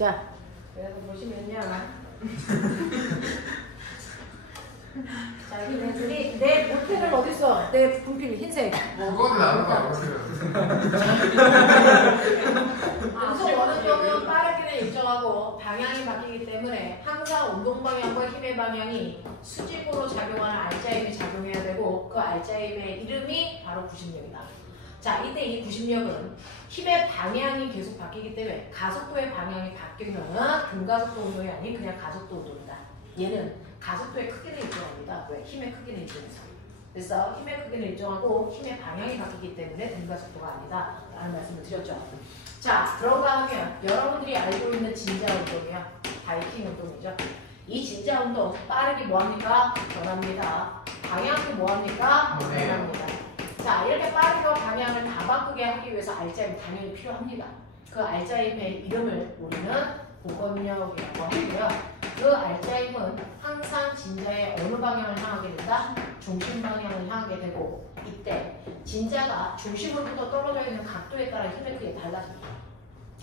자, 그래서 보시면요. 자, 얘네들이 내 볼펜은 어딨어? 내 분필 흰색. 그거는 나눠봐. 등속 어느 쪽은 빠르기를 일정하고 방향이 바뀌기 때문에 항상 운동 방향과 힘의 방향이 수직으로 작용하는 알짜힘이 작용해야 되고 그 알짜힘의 이름이 바로 구심력이다. 자, 이때 이 구심력은 힘의 방향이 계속 바뀌기 때문에 가속도의 방향이 바뀌면 등가속도 운동이 아닌 그냥 가속도 운동이다. 얘는 가속도의 크기를 일정합니다. 왜? 힘의 크기는 일정해서. 그래서 힘의 크기는 일정하고 힘의 방향이 바뀌기 때문에 등가속도가 아니다 라는 말씀을 드렸죠. 자, 그런가 하면 여러분들이 알고 있는 진자 운동이요. 바이킹 운동이죠. 이 진자 운동 빠르게 뭐합니까? 변합니다. 방향도 뭐합니까? 변합니다. 자, 이렇게 빠르게 방향을 다 바꾸게 하기 위해서 알짜힘 당연히 필요합니다. 그 알짜힘의 이름을 우리는 복원력이라고 하고요. 그 알짜힘은 항상 진자의 어느 방향을 향하게 된다? 중심 방향을 향하게 되고 이때 진자가 중심으로부터 떨어져 있는 각도에 따라 힘의 크기가 달라집니다.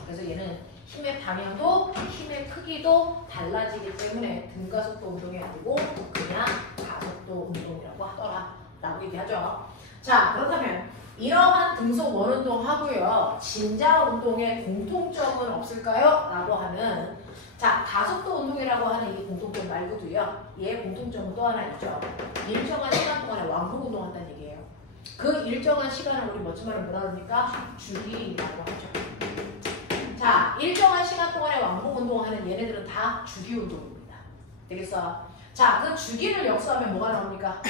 그래서 얘는 힘의 방향도 힘의 크기도 달라지기 때문에 등가속도 운동이 아니고 그냥 가속도 운동이라고 하더라 라고 얘기하죠. 자, 그렇다면 이러한 등속 원운동 하고요. 진자 운동의 공통점은 없을까요? 라고 하는 자, 가속도 운동이라고 하는 이 공통점 말고도요. 얘의 공통점은 또 하나 있죠. 일정한 시간 동안에 왕복 운동한다는 얘기예요. 그 일정한 시간을 우리 멋지말로 뭐라 그럽니까? 주기라고 하죠. 자, 일정한 시간 동안에 왕복 운동하는 얘네들은 다 주기 운동입니다. 되겠어? 자, 그 주기를 역수하면 뭐가 나옵니까?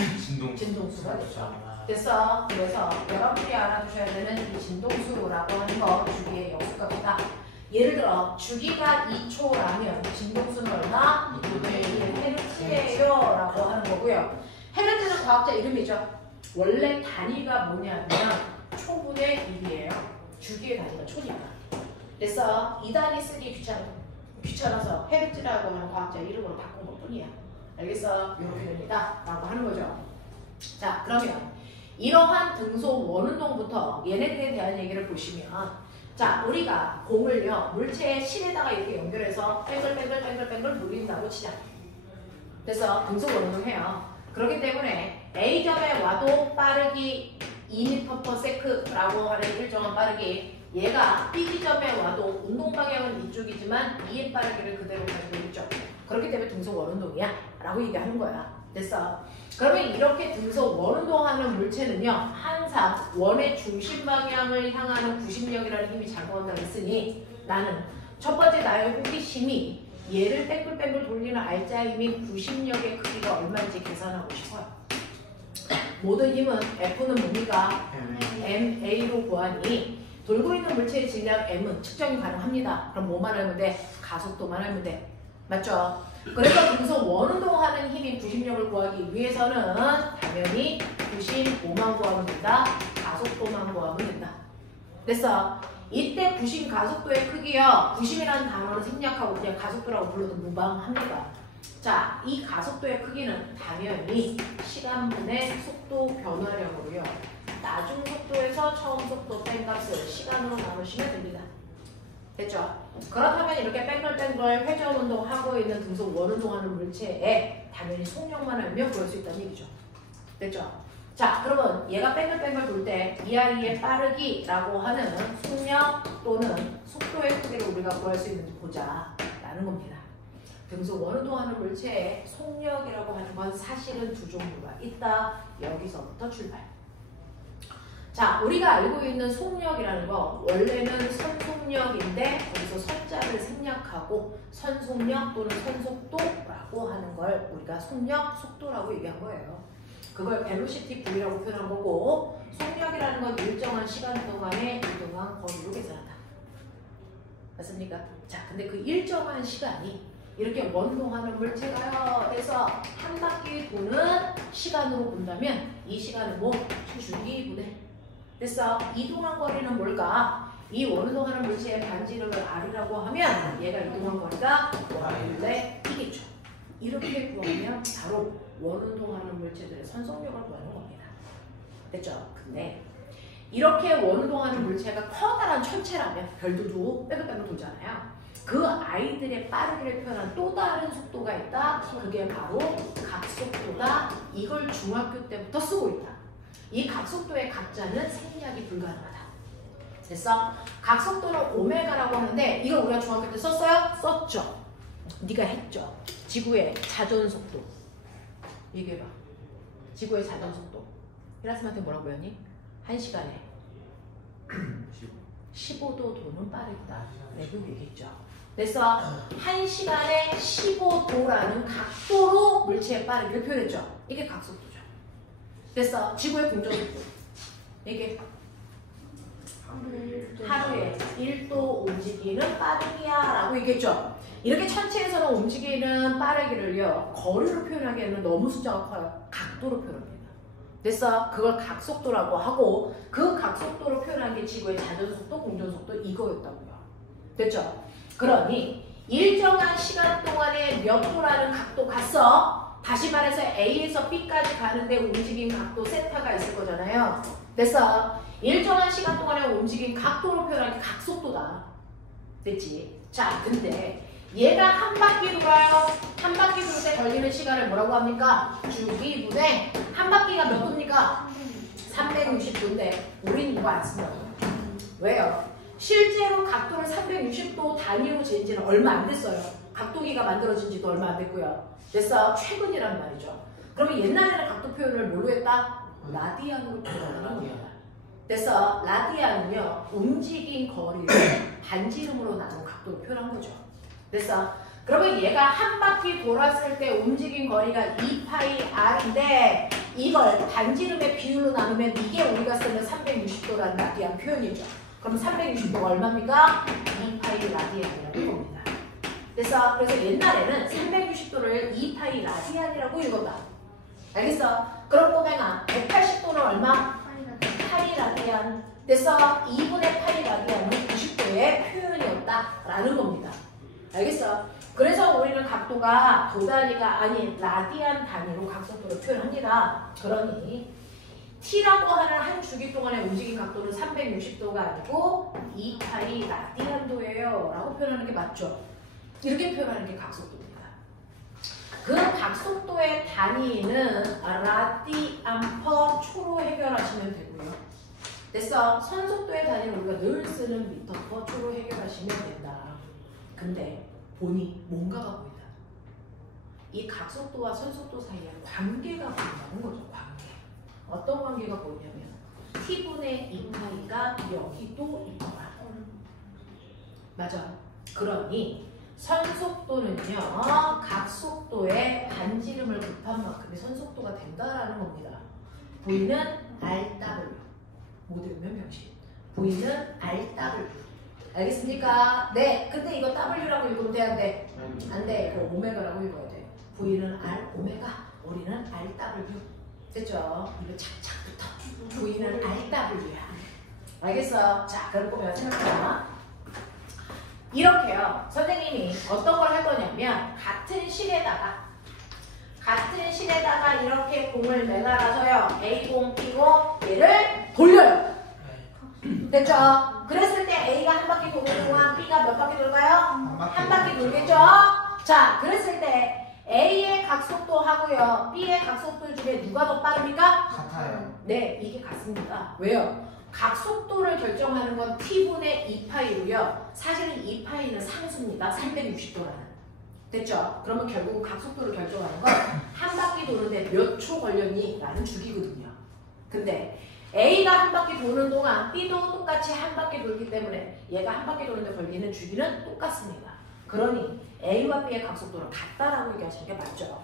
진동수가 되죠. 됐어. 그래서 여러분들이 알아두셔야 되는 이 진동수라고 하는 거 주기의 역수값이다. 예를 들어 주기가 2초라면 진동수는 얼마? 2분의 1 헤르츠예요 라고 하는 거고요. 헤르츠는 과학자 이름이죠. 원래 단위가 뭐냐면 초분의 1이에요. 주기의 단위가 초니까. 그래서 이 단위 쓰기 귀찮아서 헤르츠라고 하는 과학자 이름으로 바꾼 것 뿐이야. 알겠어? 이렇게 됩니다. 라고 하는 거죠. 자, 그러면 이러한 등속 원운동부터 얘네들에 대한 얘기를 보시면 자, 우리가 공을요 물체의 실에다가 이렇게 연결해서 뱅글뱅글 돌린다고 치자. 그래서 등속 원운동 해요. 그렇기 때문에 A점에 와도 빠르기 2m/s라고 하는 일정한 빠르기, 얘가 B지점에 와도 운동 방향은 이쪽이지만 E의 빠르기를 그대로 가지고 있죠. 그렇기 때문에 등속 원운동이야 라고 얘기하는 거야. 됐어? 그러면 이렇게 등속 원운동하는 물체는요 항상 원의 중심 방향을 향하는 구심력이라는 힘이 작용한다고 했으니 나는 첫 번째 나의 호기심이 얘를 뺑글뺑글 돌리는 알짜힘인 구심력의 크기가 얼마인지 계산하고 싶어요. 모든 힘은 F는 뭡니까? MA로 구하니 돌고 있는 물체의 질량 M은 측정이 가능합니다. 그럼 뭐만 알면 돼? 가속도만 알면 돼. 맞죠? 그래서 등속 원운동하는 힘인 구심력을 구하기 위해서는 당연히 구심5만 구하면 된다. 가속도만 구하면 된다. 됐어? 이때 구심 가속도의 크기요. 구심이라는 단어를 생략하고 그냥 가속도라고 불러도 무방합니다. 자, 이 가속도의 크기는 당연히 시간분의 속도 변화량으로요. 나중 속도에서 처음 속도 뺀 값을 시간으로 나누시면 됩니다. 됐죠? 그렇다면 이렇게 뺑글뺑글 회전 운동하고 있는 등속 원운동하는 물체에 당연히 속력만 알면 구할 수 있다는 얘기죠. 됐죠? 자, 그러면 얘가 뺑글뺑글 돌 때 이 아이의 빠르기라고 하는 속력 또는 속도의 크기를 우리가 구할 수 있는지 보자라는 겁니다. 등속 원운동하는 물체의 속력이라고 하는 건 사실은 두 종류가 있다. 여기서부터 출발. 자, 우리가 알고 있는 속력이라는 거 원래는 선속력인데 거기서 선자를 생략하고 선속력 또는 선속도라고 하는 걸 우리가 속력, 속도라고 얘기한 거예요. 그걸 벨로시티 V라고 표현한 거고 속력이라는 건 일정한 시간 동안에 이동한 거리로 계산한다. 맞습니까? 자, 근데 그 일정한 시간이 이렇게 원동하는 물체가요. 그래서 한 바퀴 도는 시간으로 본다면 이 시간은 뭐? 주기분해. 그래서 이동한 거리는 뭘까? 이 원운동하는 물체의 반지름을 R이라고 하면 얘가 이동한 거리가 R분의 P겠죠. 이렇게 구하면 바로 원운동하는 물체들의 선속력을 구하는 겁니다. 됐죠? 근데 이렇게 원운동하는 물체가 커다란 천체라면 별도 뺑글뺑글 돌잖아요. 그 아이들의 빠르기를 표현한 또 다른 속도가 있다. 그게 바로 각속도다. 이걸 중학교 때부터 쓰고 있다. 이 각속도의 각자는 생략이 불가능하다. 됐어? 각속도는 오메가라고 하는데 이걸 우리가 중학교 때 썼어요? 썼죠. 네가 했죠. 지구의 자전속도. 얘기해봐. 지구의 자전속도. 히라스한테 뭐라고 했니? 1시간에 15도 도는 빠르다. 내가 얘기했죠. 그래서 1시간에 15도라는 각도로 물체의 빠르기를 표현했죠. 이게 각속도죠. 됐어. 지구의 공전속도. 이게 하루에 1도 움직이는 빠르기야 라고 얘기했죠. 이렇게 천체에서는 움직이는 빠르기를요, 거리로 표현하기에는 너무 숫자가 커요. 각도로 표현합니다. 됐어? 그걸 각속도라고 하고, 그 각속도로 표현한 게 지구의 자전속도, 공전속도 이거였다고요. 됐죠? 그러니 일정한 시간 동안에 몇 도라는 각도 갔어? 다시 말해서 A에서 B까지 가는데 움직인 각도 세타가 있을 거잖아요. 됐어? 일정한 시간 동안에 움직인 각도로 표현한 게 각속도다. 됐지? 자, 근데 얘가 한 바퀴 돌아요. 한 바퀴 돌 때 걸리는 시간을 뭐라고 합니까? 주기분에 한 바퀴가 몇 도입니까? 360도인데 우린 이거 안 쓴다고. 왜요? 실제로 각도를 360도 단위로 잰 지는 얼마 안 됐어요. 각도기가 만들어진 지도 얼마 안 됐고요. 됐어? 최근이란 말이죠. 그러면 옛날에는 각도 표현을 뭘로 했다? 라디안으로 표현하는 겁니다. 됐어? 라디안은요, 움직인 거리를 반지름으로 나눈 각도로 표현한 거죠. 됐어? 그러면 얘가 한 바퀴 돌았을 때 움직인 거리가 2파이 r인데 이걸 반지름의 비율로 나누면 이게 우리가 쓰는 360도라는 라디안 표현이죠. 그럼 360도가 얼마입니까? 2파이 라디안이라고 봅니다. 됐어? 그래서 옛날에는 360도를 2파이 라디안이라고 읽었다. 알겠어? 그럼 꼬맹아 180도는 얼마? 8이 라디안. 됐어? 2분의 8이 라디안은 90도의 표현이었다라는 겁니다. 알겠어? 그래서 우리는 각도가 도단위가 아닌 라디안 단위로 각속도를 표현합니다. 그러니 T라고 하는 한 주기 동안에 움직인 각도는 360도가 아니고 2파이 라디안도예요 라고 표현하는 게 맞죠? 이렇게 표현하는 게 각속도입니다. 그 각속도의 단위는 라디안 퍼 초로 해결하시면 되고요. 됐어? 선속도의 단위는 우리가 늘 쓰는 미터 퍼 초로 해결하시면 된다. 근데 보니 뭔가가 보인다. 이 각속도와 선속도 사이에 관계가 보인다는 거죠. 관계. 어떤 관계가 보이냐면 T분의 2파이가 여기도 있더라. 맞아. 그러니 선속도는요, 각속도의 반지름을 곱한 만큼의 선속도가 된다라는 겁니다. V는 RW. 못 외우면 병신. V는 RW. 알겠습니까? 네. 근데 이거 W라고 읽으면 돼, 안 돼? 안 돼. 그럼 오메가라고 읽어야 돼. V는 R 오메가, 우리는 RW. 됐죠? 이거 착착부터. V는 RW야. 알겠어? 자, 그럼 보면 생각해봐. 이렇게요. 선생님이 어떤 걸 할 거냐면 같은 실에다가 이렇게 공을 매달아서요. A공, B공 얘를 돌려요. 됐죠? 그랬을 때 A가 한 바퀴 도는 동안 B가 몇 바퀴 돌까요? 한 바퀴 돌겠죠? 자, 그랬을 때 A의 각속도 하고요. B의 각속도 중에 누가 더 빠릅니까? 같아요. 네, 이게 같습니다. 왜요? 각속도를 결정하는 건 T분의 2파이고요. 사실은 2파이는 상수입니다. 360도라는. 됐죠? 그러면 결국 각속도를 결정하는 건 한 바퀴 도는데 몇 초 걸렸니? 라는 주기거든요. 근데 A가 한 바퀴 도는 동안 B도 똑같이 한 바퀴 돌기 때문에 얘가 한 바퀴 도는데 걸리는 주기는 똑같습니다. 그러니 A와 B의 각속도는 같다라고 얘기하시는 게 맞죠.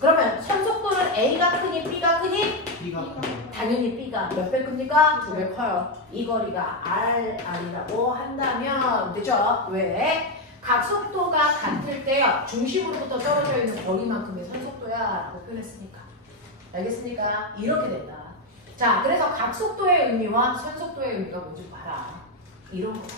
그러면 선속도는 A가 크니 B가 크니? B가 커요. 당연히 B가 몇 배 큽니까? 2배 커요. 이 거리가 R이라고 한다면 되죠? 왜? 각속도가 같을 때요. 중심으로부터 떨어져 있는 거리만큼의 선속도야 라고 표현했으니까. 알겠습니까? 이렇게 된다. 자, 그래서 각속도의 의미와 선속도의 의미가 뭔지 봐라. 이런 거다.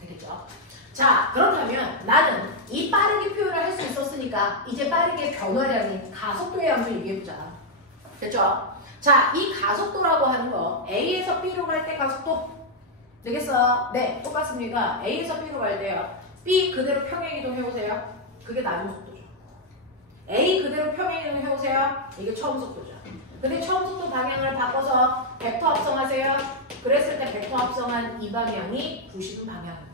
되겠죠? 자, 그렇다면 나는 이 빠르게 표현을 할 수 있었으니까 이제 빠르게 변화량이 가속도에 한번 얘기해보자. 됐죠? 자, 이 가속도라고 하는 거 A에서 B로 갈 때 가속도 되겠어? 네, 똑같습니다. A에서 B로 갈 때요. B 그대로 평행 이동해오세요. 그게 낮은 속도죠. A 그대로 평행 이동해오세요. 이게 처음 속도죠. 근데 처음 속도 방향을 바꿔서 벡터 합성하세요. 그랬을 때 벡터 합성한 이 방향이 부심 방향입니다.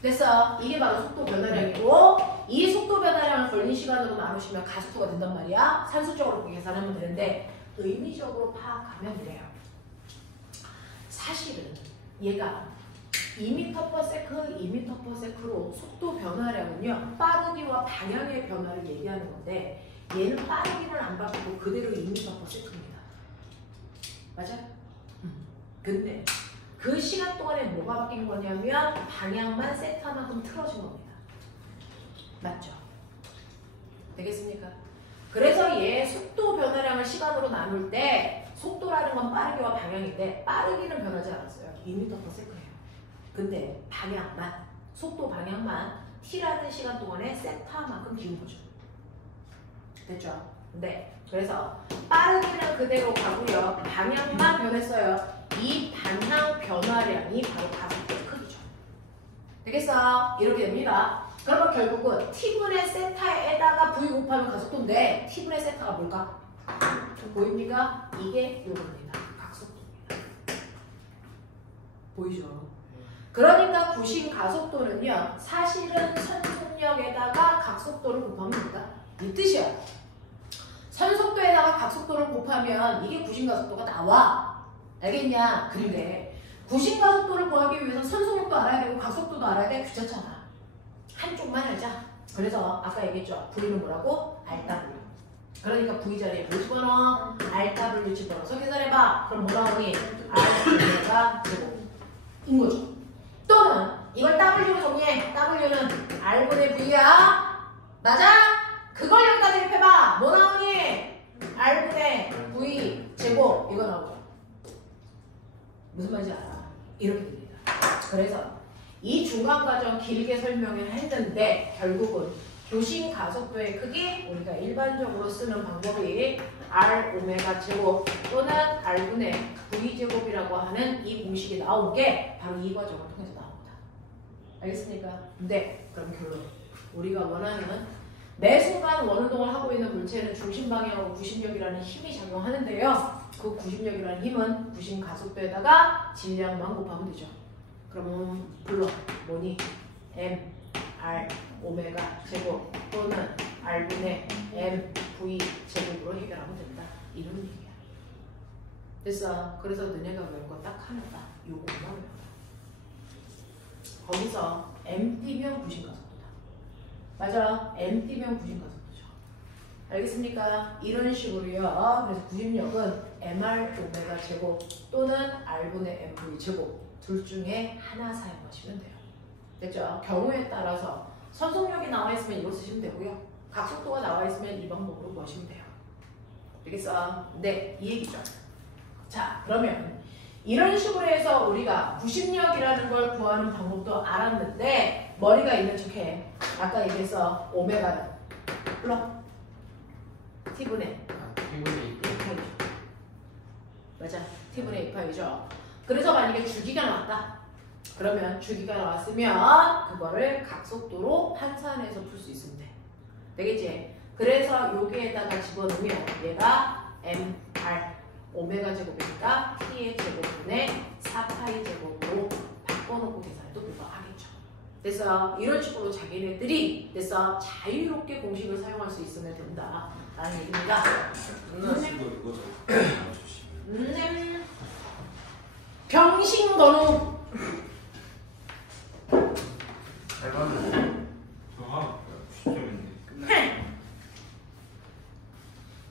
그래서 이게 바로 속도 변화량이고 이 속도 변화량을 걸린 시간으로 나누시면 가속도가 된단 말이야. 산술적으로 계산하면 되는데 의미적으로 파악하면 이래요. 사실은 얘가 2m/s, 2m/s로 속도 변화량은요. 빠르기와 방향의 변화를 얘기하는 건데 얘는 빠르기는 안 바뀌고 그대로 2m/s입니다. 맞아? 근데 그 시간 동안에 뭐가 바뀐 거냐면 방향만 세타만큼 틀어진 겁니다. 맞죠? 되겠습니까? 그래서 얘 속도 변화량을 시간으로 나눌 때 속도라는 건 빠르기와 방향인데 빠르기는 변하지 않았어요. 2m/s예요. 근데 방향만, 속도 방향만 t라는 시간 동안에 세타만큼 기운 거죠. 됐죠? 네. 그래서 빠르기는 그대로 가고요. 방향만 변했어요. 이 방향 변화량이 바로 가속도의 크기죠. 되겠어? 이렇게 됩니다. 그러면 결국은 t분의 세타에다가 v 곱하면 가속도인데 t분의 세타가 뭘까? 보입니까? 이게 요겁니다. 각속도입니다. 보이죠? 그러니까 구심 가속도는요. 사실은 선속력에다가 각속도를 곱하면 됩니다. 이 뜻이야. 선속도에다가 각속도를 곱하면 이게 구심 가속도가 나와. 알겠냐? 근데 구심 가속도를 구하기 위해서 선속력도 알아야 되고 각속도도 알아야 돼. 귀찮잖아. 한쪽만 알자. 그래서 아까 얘기했죠. V는 뭐라고? RW. 그러니까 V 자리에 뭐 집어넣어? RW 집어넣어서 계산해봐. 그럼 뭐 나오니? R가 제곱인 거죠. 또는 이걸 W로 정리해. W는 R분의 V야. 맞아? 그걸 여기다 대입해봐. 뭐 나오니? R분의 V 제곱. 이거 나오죠. 무슨 말인지 알아? 이렇게 됩니다. 그래서 이 중간 과정 길게 설명을 했는데 결국은 교심 가속도의 크기 우리가 일반적으로 쓰는 방법이 R 오메가 제곱 또는 R분의 V 제곱이라고 하는 이 공식이 나온 게 바로 이 과정을 통해서 나옵니다. 알겠습니까? 네. 그럼 결론. 우리가 원하는 매 순간 원운동을 하고 있는 물체는 중심 방향으로 구심력이라는 힘이 작용하는데요. 그 구심력이라는 힘은 구심 가속도에다가 질량만 곱하면 되죠. 그러면 불러 뭐니? M, R, 오메가 제곱 또는 R분의 M, V 제곱으로 해결하면 된다. 이런 얘기야. 됐어. 그래서 너네가 외울 거 딱 하나다. 요거만 외워라. 거기서 M 띄면 구심 가속도다. 맞아. M 띄면 구심 가속도죠. 알겠습니까? 이런 식으로요. 그래서 구심력은 MR 오메가 제곱 또는 R분의 MV 제곱 둘 중에 하나 사용하시면 돼요. 됐죠? 경우에 따라서 선속력이 나와 있으면 이거 쓰시면 되고요. 각속도가 나와 있으면 이 방법으로 구하시면 돼요. 되겠어? 네, 이 얘기죠. 자, 그러면 이런 식으로 해서 우리가 구심력이라는 걸 구하는 방법도 알았는데 머리가 있는 척해. 아까 얘기해서 오메가는 불러. T분의 2파이죠. 맞아. T분의 2파이죠. 그래서 만약에 주기가 나왔다. 그러면 주기가 나왔으면 그거를 각속도로 환산해서 풀 수 있으면 돼. 되겠지? 그래서 여기에다가 집어넣으면 얘가 MR 오메가 제곱이니까 T의 제곱분의 4파이 제곱으로 바꿔놓고 계산해도 불가하겠죠. 그래서 이런 식으로 자기네들이 그래서 자유롭게 공식을 사용할 수 있으면 된다 라는 얘기입니다. 병신번호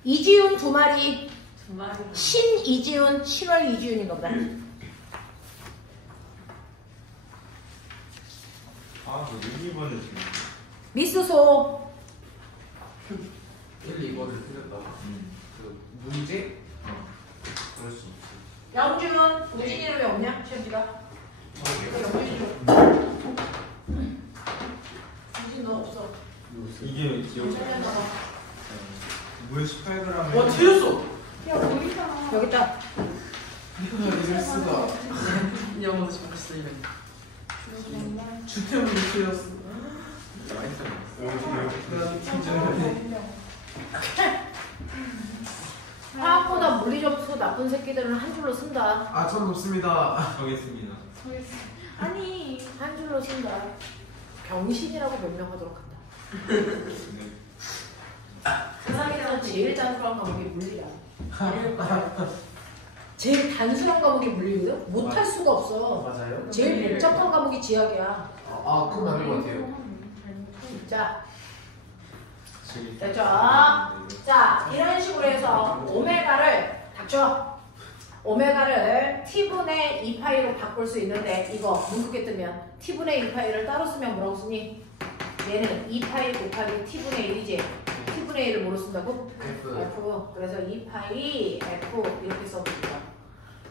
이지훈 2마리 신이지훈 7월 이지훈인가 보다. 아, 저 1, 2번을 지금 미스소 1, 2번을 틀렸다고? 그 문제? 그럴 수 있지. 영준 우진이는 왜 없냐? 시험지가 영준이 좀 우진 너 없어. 이게 여기 물 18g에 와, 틀렸어! 야 여기 있잖아. 여기 있다. 이럴 수가. 영어도 잘했어, 이래. 주택 물체였어. 나이스. 화학보다 물리 점수 나쁜 새끼들은 한 줄로 쓴다. 아, 전 높습니다. 정했습니다. 아니 한 줄로 쓴다. 병신이라고 명명하도록 한다. 네. 세상에서 제일 단순한 과목이 물리야. 제일 단순한 과목이 물리거든? 못할 수가 없어. 맞아요? 제일 복잡한 과목이 지학이야. 그건 맞는 것 같아요. 자, 저기 됐죠? 자, 이런 식으로 해서 오메가를 닥쳐. 오메가를 t분의 2파이로 바꿀 수 있는데 이거 문극에 뜨면 t분의 2파이를 따로 쓰면 뭐라고 쓰니? 얘는 2파이 곱하기 t분의 1이지. t분의 1을 뭐로 쓴다고? F. 그래서 2파이 F 이렇게 써봅니다.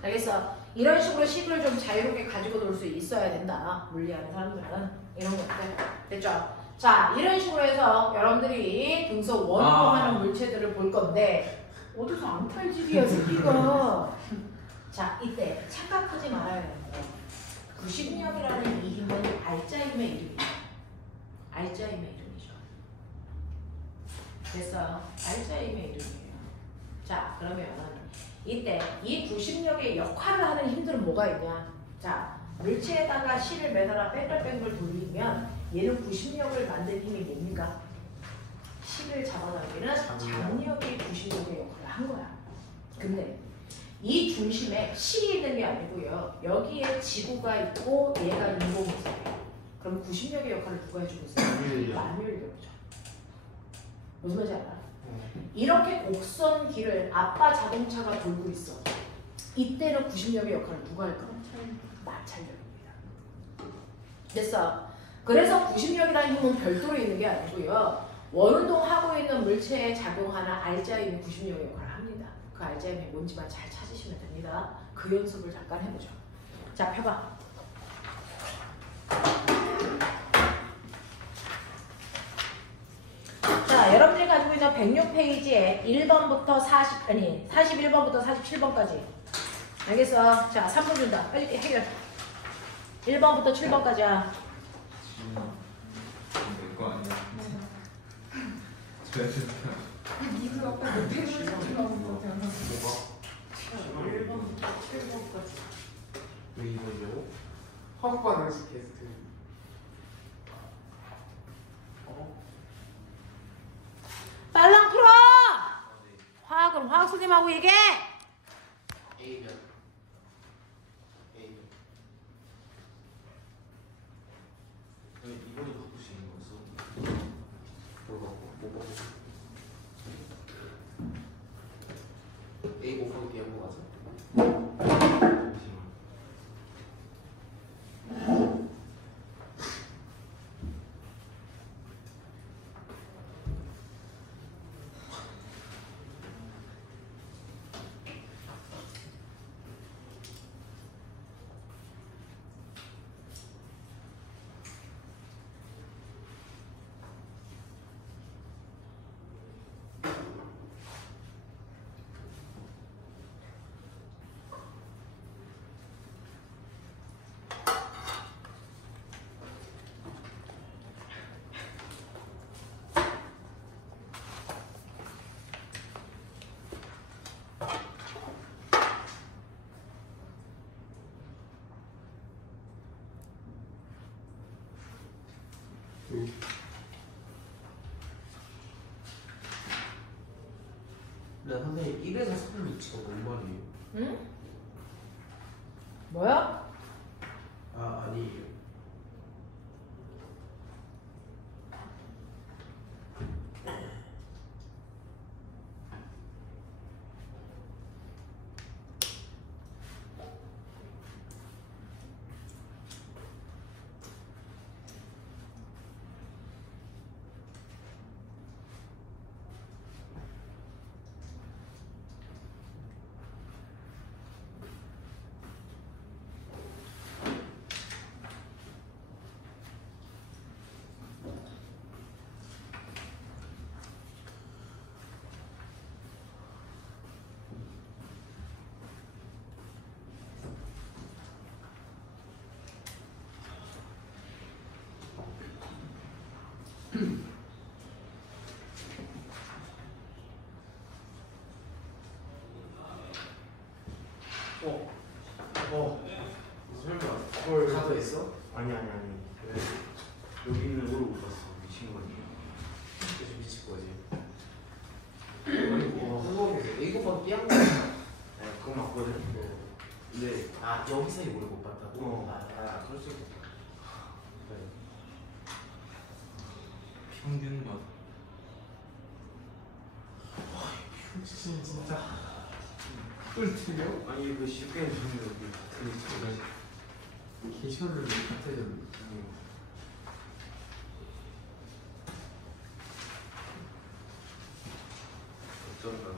알겠어? 이런 식으로 식을 좀 자유롭게 가지고 놀 수 있어야 된다. 물리하는 사람들은 이런 것들. 됐죠? 자, 이런 식으로 해서 여러분들이 등소 원으로 하는 물체들을 볼 건데 어디서 앙탈집이야 새끼가. 자, 이때 착각하지 말아야 되는 거. 구식력이라는 이 힘은 알짜임의 이름이죠. 알짜임의 이름이죠. 됐어요? 알짜임의 이름이에요. 자, 그러면 이때 이 구식력의 역할을 하는 힘들은 뭐가 있냐? 자, 물체에다가 실을 매달아 뺑글뺑글 돌리면 얘는 구식력을 만든 힘이 뭡니까? 실을 잡아당기는 장력이 구식력의 역할을 한 거야. 근데 이 중심에 실이 있는 게 아니고요. 여기에 지구가 있고 얘가 인공이 있어요. 그럼 구식력의 역할을 누가 해주고 있어요? 만유인력이죠. 무슨 말인지 알아? 이렇게 곡선 길을 아빠 자동차가 돌고 있어. 이때는 구식력의 역할을 누가 할까? 마찰력입니다. 됐어. 그래서 구식력이라는 힘은 별도로 있는 게 아니고요. 원운동하고 있는 물체에 작용하는 알짜임이 구식력의 역할을 합니다. 그 알짜임이 뭔지만 잘 찾으시면 됩니다. 그 연습을 잠깐 해보죠. 자, 펴봐. 자, 여러분들이 가지고 있는 106페이지에 1번부터 41번부터 47번까지. 알겠어? 자, 3분 준다. 빨리 해결. 1번부터 7번까지야. 내거 아니야? 저야 진짜. 니들 아까 그 뭐가? 1번부터 7번까지. 왜 이거죠? 화학과 당시 게스트. 빨랑 풀어! 화학은 화학 선생님하고 얘기해! A면 왜 이거를 바꿀 수 있는 거였어? 뭐 바꿔? A 곱하기 B 한거 맞아? 나 선생님 1에서 3을 위치가 뭔 말이에요? 응? 뭐야? 아니에요. 설마 그걸 가도 했어? 아니. 왜? 여기는 오래 못 봤어. 미친 거 아니야? 계속 미칠 거지. 한국에서 이거 봐도 삐한 거야. 그거 맞거든. 근데 아 여기서 이걸 못 봤다고? 아 그럴 수 있겠다. 평균 맛. 진짜 꿀 틀려? 아니 그 쉽게 해주는 여기 되게 개쇼를 같아졌네. 어쩐다.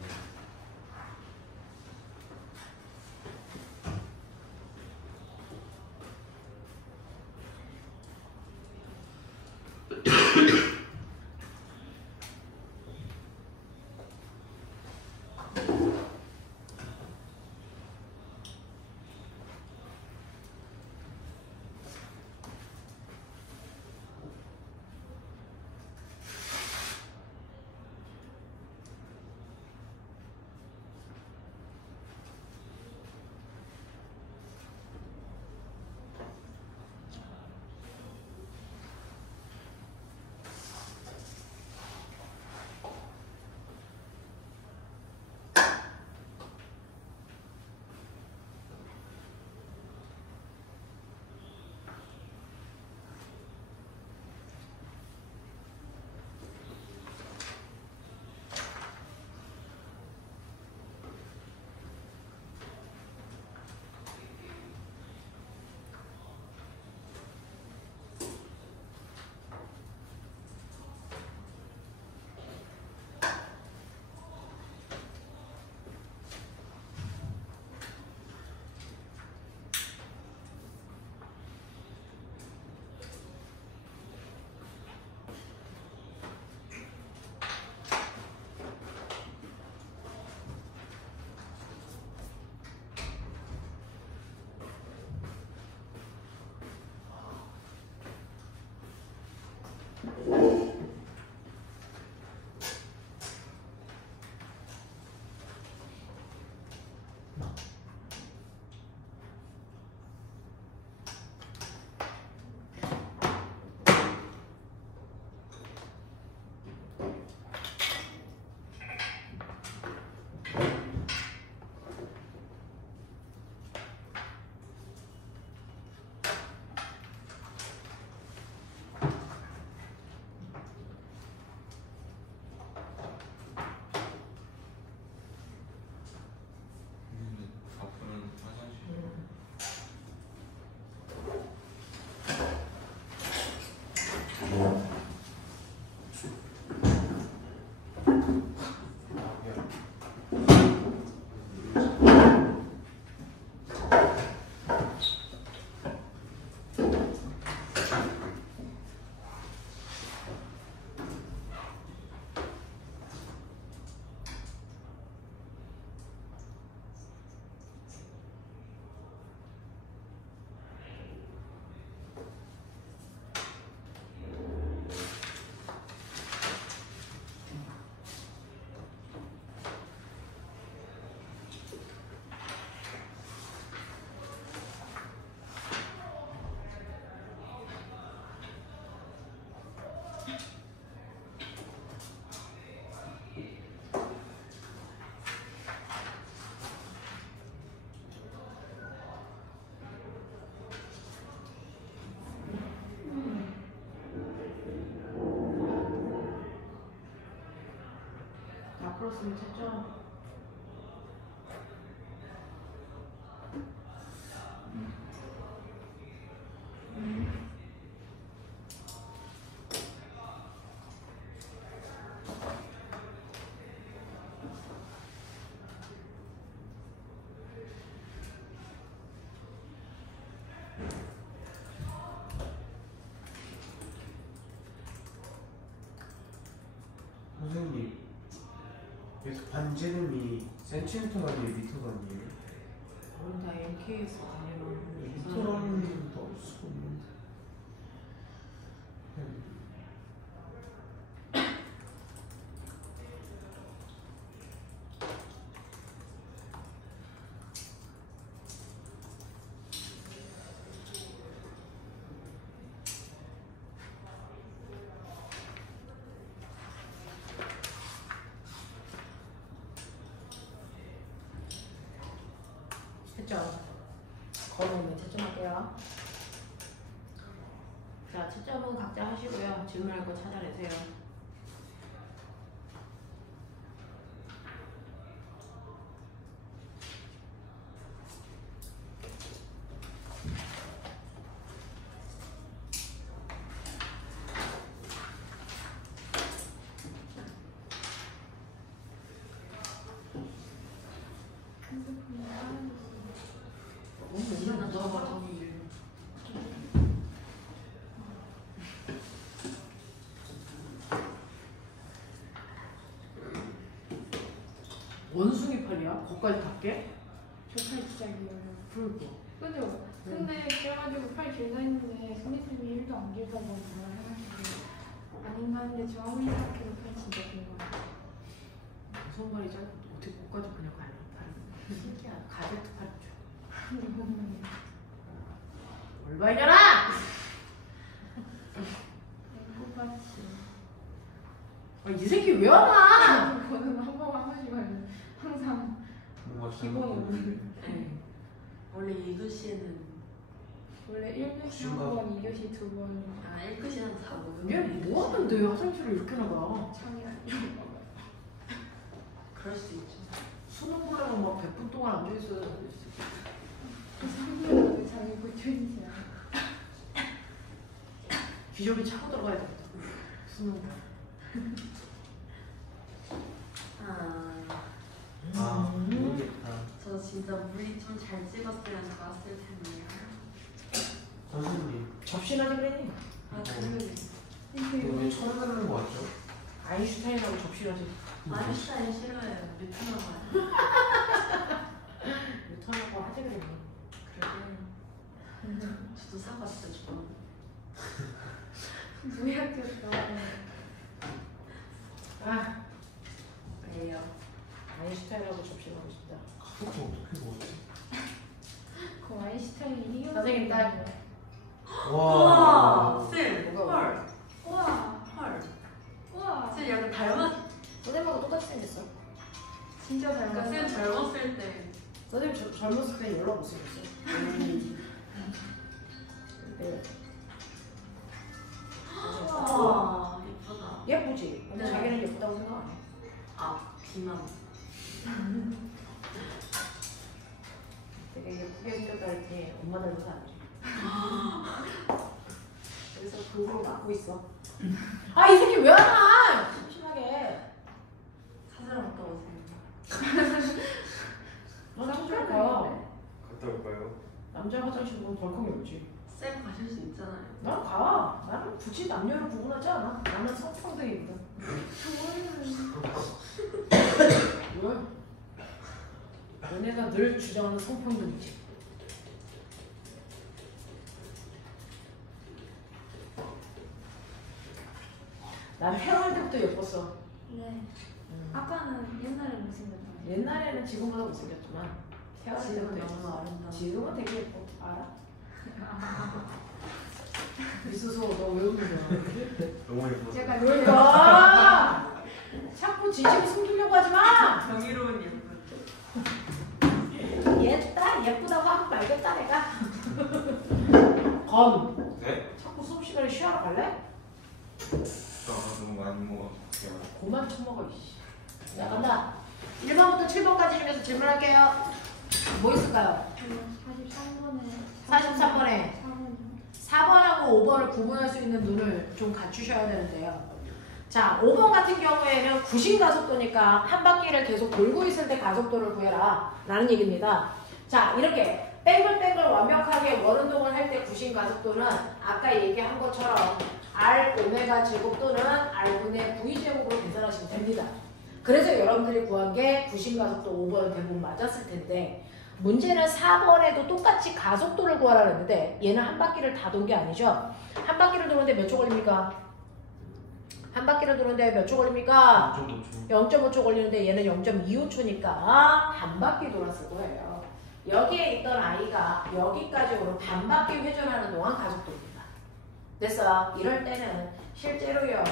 앞으로는 화장실. 그렇으면 됐죠. 선생님, 여기서 반제곱이 센티미터가 아니에요, 미터가 아니에요? 오늘 다 MK에서 다니는 미터라는 게 없을 수 없는데. 채점. 걸어오면 채점할게요. 자, 채점은 각자 하시고요. 질문할 거 찾아내세요. 원숭이 팔이야? 거기까지 닿게? 저팔 진짜 길어요. 그러니까. 그죠? 근데 그래가지고 팔 길다 했는데 선생님이 1도 안 길다고 말을 해가지고 아닌가 했는데 저 아무리 생각해도 팔 진짜 긴 거예요. 손발이 짧고 어떻게 거기까지 그냥 가요? 팔은. 신기하다. 가제트 팔이죠. 올바이잖아! 꽃같이. 아, 이 새끼 왜 와나? 저는 한 번씩은 항상 뭔가 기본으로. 원래 2교시에는 원래 1교시 한 번, 2교시 두 번. 1교시는 다 모여. 얘 뭐하는데 화장실을 이렇게 나가? 창이 그럴 수 있죠. 수능 보려고 막 100분 동안 앉아있어요. 상대한테 자기 고쳐있지 않아. 기저귀 차고 들어가야 되겠다. 수능 보. 모르겠다. 저 진짜 물리 좀 잘 찍었으면 좋았을 텐데. 선생님. 접신하지 그랬니? 그러네. 왜 처음 듣는 거 같죠? 아인슈타인하고 접신하지. 아인슈타인 싫어해요. 뉴턴하고. 유턴하고 하지 그랬니? 그러게. 저도 사과 진짜 좋아하는데. 무약했다. 아, 왜요? 아인슈타인하고 접신하고 싶다. 그거 어떻게 먹었지? 그 아인슈타인이 이겨. 선생님 딸. 우와! 쌤! 뭐가 헐! 우와. 헐! 우와. 쌤 약간 닮았... 선생님하고 똑같이 생겼어. 진짜 잘 그러니까 쌤 젊었을 때 선생님 젊었을 때 연락 못 생겼어. 네. 우와 예쁘다. 예쁘지? 근데 네. 자기는 예쁘다고 생각 안 해. 아 비만. 되게 예쁘게 생겼다 했지 엄마 닮아서 안 돼. 그래서 그걸 맡고 있어. 아, 이 새끼 왜 하나? 심심하게. 사진 갔다 오세요. 너 남자 가. 갔다 올까요? 남자 화장실 보면 벌컥 열지. 쌤 가실 수 있잖아요. 난 가. 나는 굳이 남녀를 구분하지 않아. 나는 성평등이거든. 왜? 너네가 늘 주장하는 성평등이지. 난 태어날 때부터 예뻤어. 네. 아까는 옛날에 못생겼잖아요. 옛날에는 지금보다 못생겼지만 태어날 지금은 때부터 너무 예뻤어. 아름다워. 지금은 되게 예뻐. 알아? 미수소 너 왜 웃는 거야? 너무 예뻐서. 제가 그러니까 자꾸 진심 숨기려고 하지 마. 정의로운 예쁜. 얘다 예쁘다고 하면 말겠다 내가. 건. 네? 자꾸 수업 시간에 쉬하러 갈래? 저 너무 많이 먹었어요. 그만 처먹어 이씨. 자 간다. 1번부터 7번까지 중에서 질문할게요. 뭐 있을까요? 43번에 43번에 4번이요. 4번하고 5번을 구분할 수 있는 눈을 좀 갖추셔야 되는데요. 자, 5번 같은 경우에는 구심 가속도니까 한 바퀴를 계속 돌고 있을 때 가속도를 구해라 라는 얘기입니다. 자, 이렇게 뱅글뱅글 완벽하게 원운동을 할 때 구심 가속도는 아까 얘기한 것처럼 R 오메가 제곱 또는 R분의 V 제곱으로 계산하시면 됩니다. 그래서 여러분들이 구한 게 구심 가속도 5번은 대부분 맞았을 텐데 문제는 4번에도 똑같이 가속도를 구하라 그랬는데 얘는 한 바퀴를 다 돈 게 아니죠. 한 바퀴를 도는데 몇 초 걸립니까? 한 바퀴를 도는데 몇 초 걸립니까? 0.5초 걸리는데 얘는 0.25초니까 한 바퀴 돌았을 거예요. 여기에 있던 아이가 여기까지 오는 반 바퀴 회전하는 동안 가속도입니다. 됐어요? 이럴 때는 실제로요